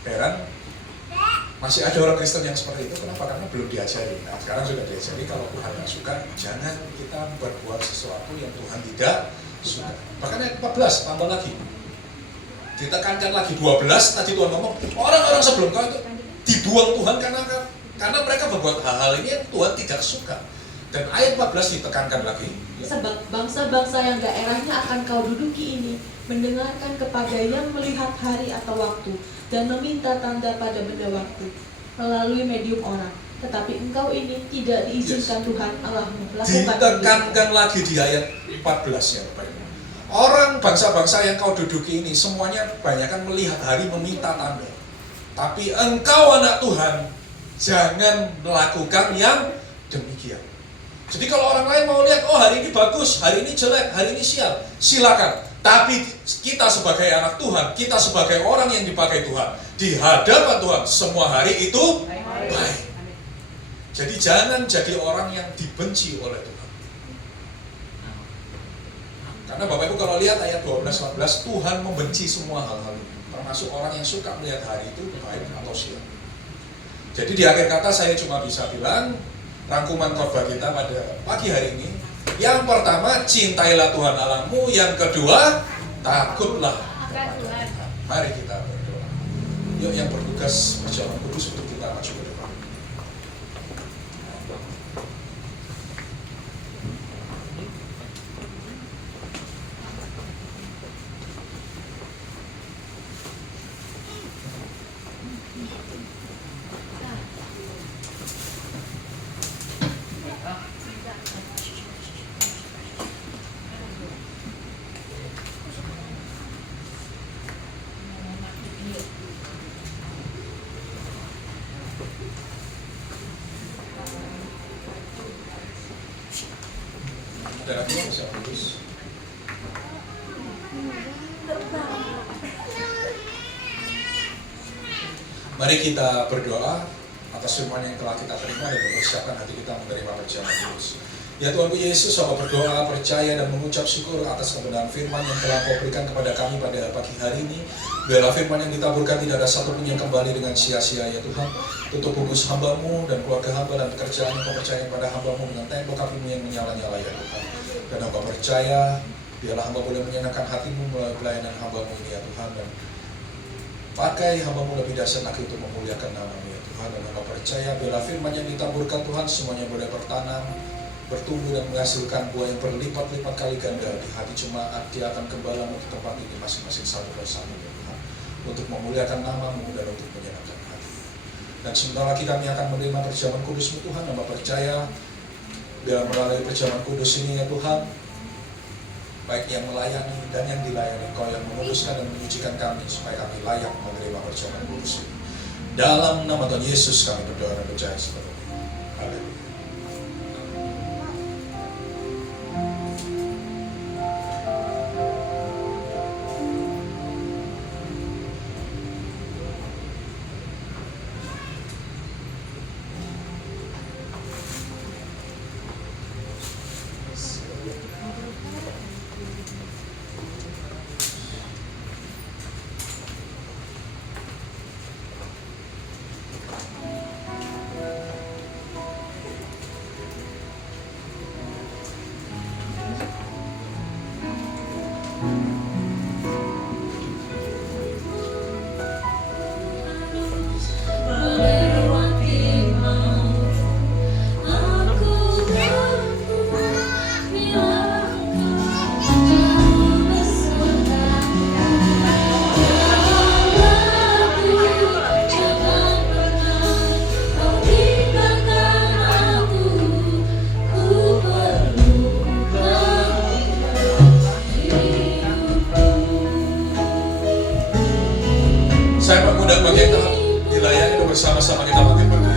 heran, masih ada orang Kristen yang seperti itu. Kenapa? Karena belum diajari. Nah, sekarang sudah diajari, kalau Tuhan tidak suka, jangan kita berbuat sesuatu yang Tuhan tidak suka. Bahkan ayat 14, tambah lagi, ditekankan lagi 12, tadi Tuhan ngomong, orang-orang sebelum kau itu dibuang Tuhan karena mereka berbuat hal-hal ini yang Tuhan tidak suka. Dan ayat 14 ditekankan lagi, Sebab bangsa-bangsa yang daerahnya akan kau duduki ini mendengarkan kepada yang melihat hari atau waktu dan meminta tanda pada benda waktu melalui medium orang. Tetapi engkau ini tidak diizinkan Tuhan Allahmu melakukan. ditekankan lagi di ayat 14 ya Bapak Ibu. Orang bangsa-bangsa yang kau duduki ini semuanya banyakkan melihat hari, meminta tanda. Tapi engkau anak Tuhan jangan melakukan yang demikian. Jadi kalau orang lain mau lihat, oh hari ini bagus, hari ini jelek, hari ini sial, silakan. Tapi kita sebagai anak Tuhan, kita sebagai orang yang dipakai Tuhan, di hadapan Tuhan, semua hari itu baik. Jadi jangan jadi orang yang dibenci oleh Tuhan. Karena Bapak Ibu kalau lihat ayat 12-14, Tuhan membenci semua hal-hal ini, termasuk orang yang suka melihat hari itu baik atau sial. Jadi di akhir kata saya cuma bisa bilang, rangkuman khotbah kita pada pagi hari ini, yang pertama, cintailah Tuhan Allahmu. Yang kedua, takutlah kepada Tuhan. Mari kita berdoa. Yuk yang bertugas perjalanan kudus untuk kita maju ke depan. Ada lagi yang bisa kudus? Mari kita berdoa atas firman yang telah kita terima dan mempersiapkan hati kita menerima perjalanan kudus. Ya Tuhanku Yesus, saya berdoa, percaya dan mengucap syukur atas kebenaran firman yang telah Kau berikan kepada kami pada pagi hari ini. Biarlah firman yang ditaburkan tidak ada satu pun yang kembali dengan sia-sia ya Tuhan. Tutup bungkus hamba-Mu dan keluarga hamba dan pekerjaan yang Kau percaya pada hamba-Mu dengan tembok api-Mu yang menyala-nyala ya Tuhan. Dan hamba percaya, biarlah hamba boleh menyenangkan hati-Mu melalui pelayanan hamba-Mu ini ya Tuhan. Dan pakai hamba-Mu lebih dahsyat lagi untuk memuliakan nama-Mu ya Tuhan. Dan hamba percaya, biarlah firman yang ditaburkan Tuhan semuanya boleh bertanam bertumbuh dan menghasilkan buah yang berlipat-lipat kali ganda di hati jemaat. Dia akan kembali di tempat ini masing-masing satu persatu ya Tuhan, untuk memuliakan nama-Mu dan untuk menyenangkan hati. Dan sebentar lagi kami akan menerima perjamuan kudus-Mu Tuhan. Hamba percaya biar melalui perjamuan kudus ini ya Tuhan, baik yang melayani dan yang dilayani, Kau yang menguduskan dan menyucikan kami supaya kami layak menerima perjamuan kudus ini. Dalam nama Tuhan Yesus kami berdoa dan percaya seperti ini. Haleluya. Saya mengundang bagi kita dilayani dan bersama-sama kita bangkit berdiri.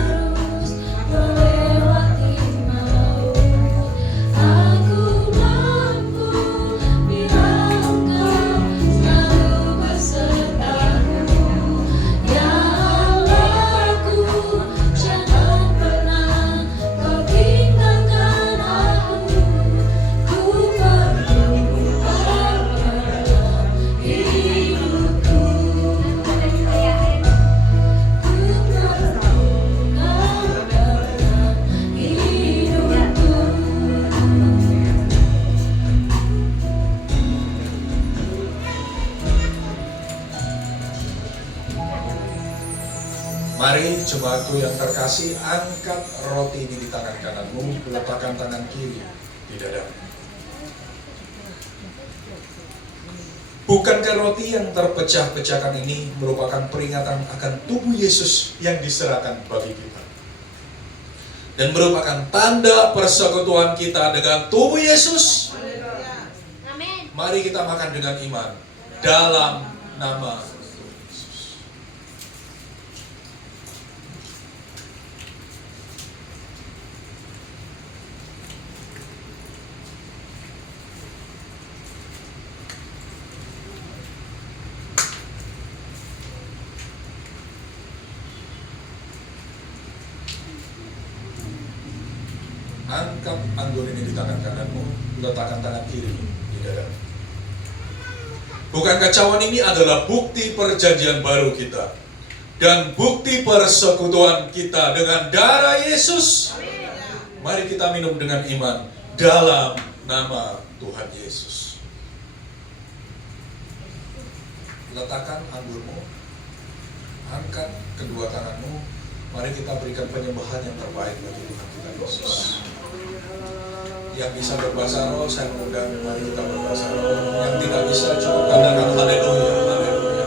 Mari jemaatku yang terkasih, angkat roti ini di tangan kananmu, letakkan tangan kiri di dadamu. Bukankah roti yang terpecah-pecahkan ini merupakan peringatan akan tubuh Yesus yang diserahkan bagi kita? Dan merupakan tanda persekutuan kita dengan tubuh Yesus. Amin. Mari kita makan dengan iman dalam nama angkat anggur ini di tangan kananmu, letakkan tangan kiri di dadamu. Bukankah cawan ini adalah bukti perjanjian baru kita dan bukti persekutuan kita dengan darah Yesus? Mari kita minum dengan iman dalam nama Tuhan Yesus. Letakkan anggurmu, angkat kedua tanganmu, mari kita berikan penyembahan yang terbaik bagi Tuhan kita Yesus. Yang bisa berbahasa roh, saya mengundang, mari kita berbahasa roh. Yang tidak bisa, cukup katakan haleluya, haleluya.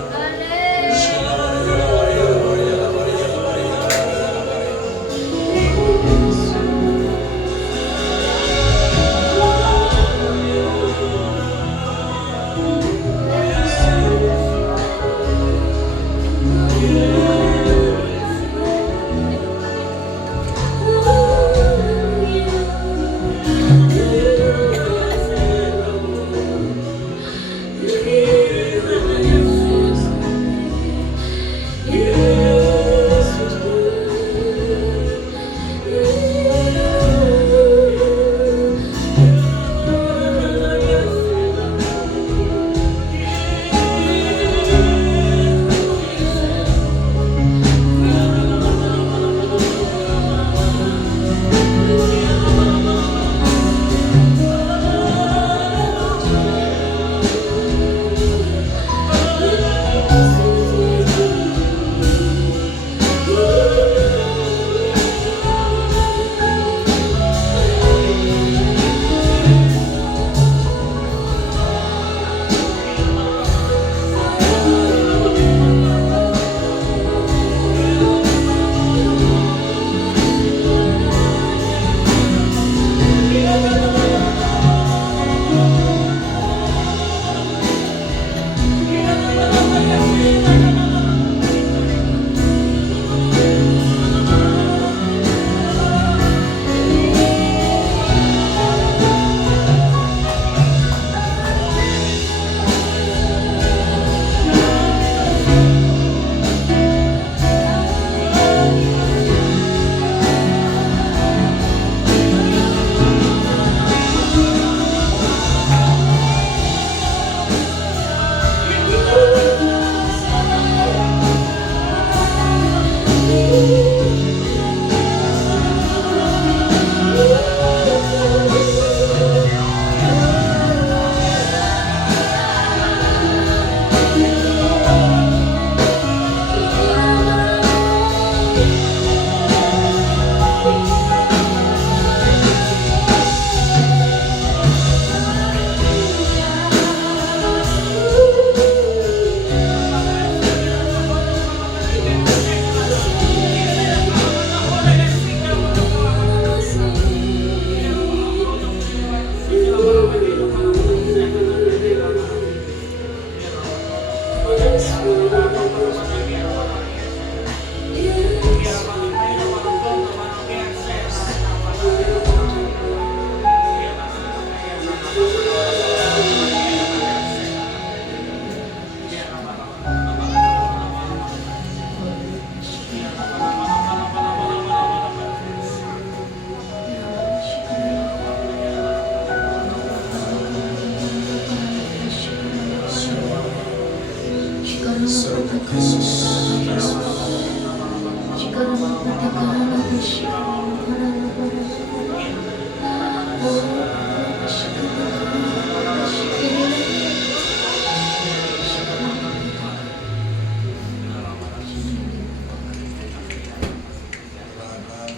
Yesus.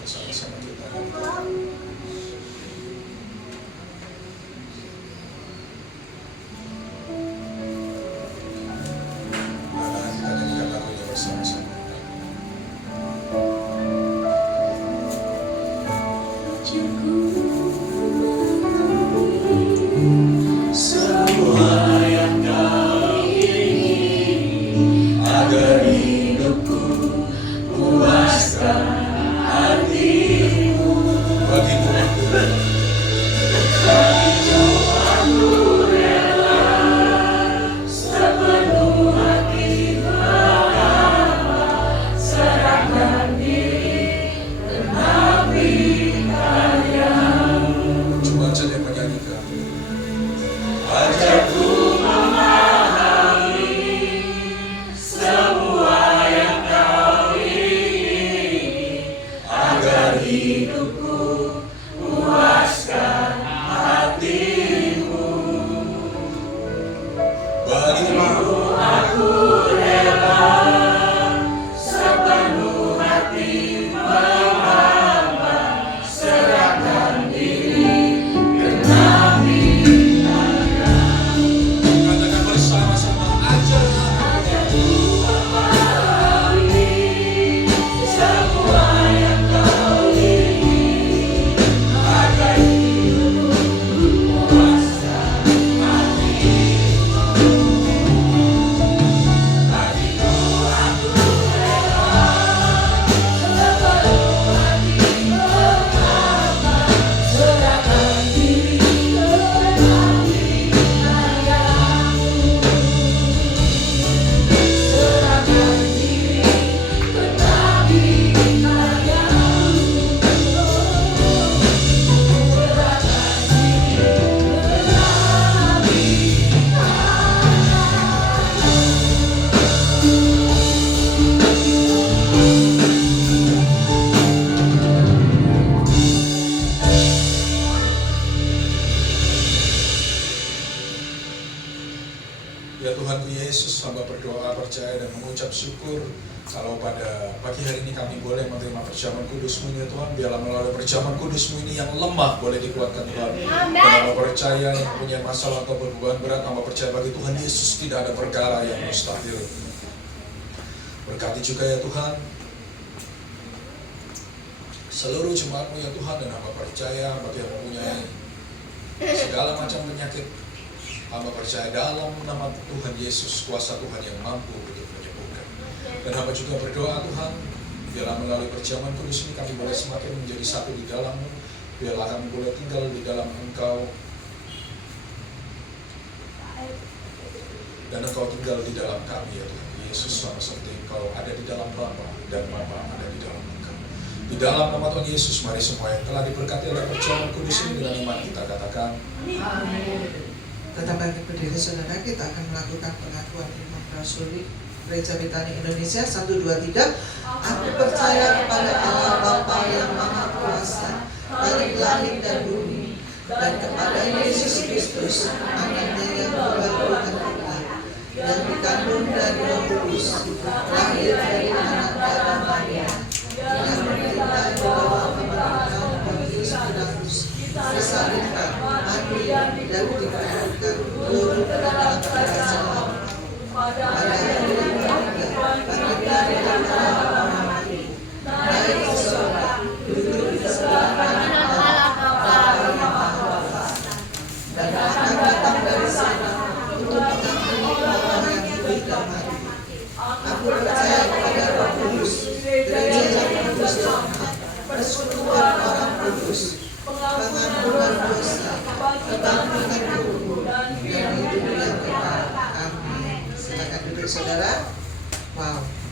Bersama-sama kita kita nyanyikan lagunya bersama-sama. Semua yang kau ingini agar hidupku puaskan hatimu. Bagimu aku rela sepenuh hati mengapa serahkan diri demi karyamu. Coba saja menyanyikan. Ajarku memahami semua yang kau ingini agar hidupku puaskan hatimu. Bagimu aku rela sepenuh hati mengapa serahkan diri demi katakan bersama-sama ajar aku memahami semua yang kau ingini agar hidupku puaskan hatimu. Bagimu aku rela sepenuh hati mengapa serahkan diri demi karyamu. Serahkan diri demi Ya Tuhan Yesus, hamba berdoa, percaya dan mengucap syukur kalau pada pagi hari ini kami boleh menerima perjamuan kudus-Mu ya Tuhan. Biarlah melalui perjamuan kudus-Mu ini yang lemah boleh dikuatkan Tuhan. Dan hamba percaya yang punya masalah atau beban berat, hamba percaya bagi Tuhan Yesus tidak ada perkara yang mustahil. Berkati juga ya Tuhan seluruh jemaat-Mu ya Tuhan, dan hamba percaya bagi yang mempunyai segala macam penyakit, hamba percaya dalam nama Tuhan Yesus, kuasa Tuhan yang mampu untuk menyembuhkan. Dan hamba juga berdoa Tuhan, biarlah melalui perjamuan kudus ini kami boleh semakin menjadi satu di dalam-Mu. Biarlah kami boleh tinggal di dalam Engkau, dan Engkau tinggal di dalam kami ya Tuhan Yesus, sama seperti Engkau ada di dalam Bapa dan Bapa ada di dalam Engkau. Di dalam nama Tuhan Yesus, mari semua yang telah diberkati oleh perjamuan kudus ini dengan iman kita katakan Amin. Tetap bangkit berdiri saudara, kita akan melakukan pengakuan iman rasuli Gereja Betani Indonesia 1, 2, 3. Aku percaya kepada Allah Bapa yang Maha Kuasa, Bapa langit dan bumi, dan kepada Yesus Kristus, anaknya yang Tuhan kita, yang dikandung dari Roh Kudus, lahir dari anak darah Maria, yang menderita di bawah pemerintahan Pontius Pilatus, disalibkan, mati, dan dikuburkan, turun ke dalam kerajaan pada hari ketiga, bangkit dari antara orang mati, naik ke surga, duduk di sebelah kanan Allah Bapa yang Maha Kuasa, dan akan datang dari sana untuk mengampuni orang yang hidup dan mati. Aku percaya kepada Roh Kudus, Gereja yang kudus dan persekutuan orang kudus, pengampunan dosa, kebangkitan tubuh, dan hidup yang kekal. Amin. Silakan duduk saudara.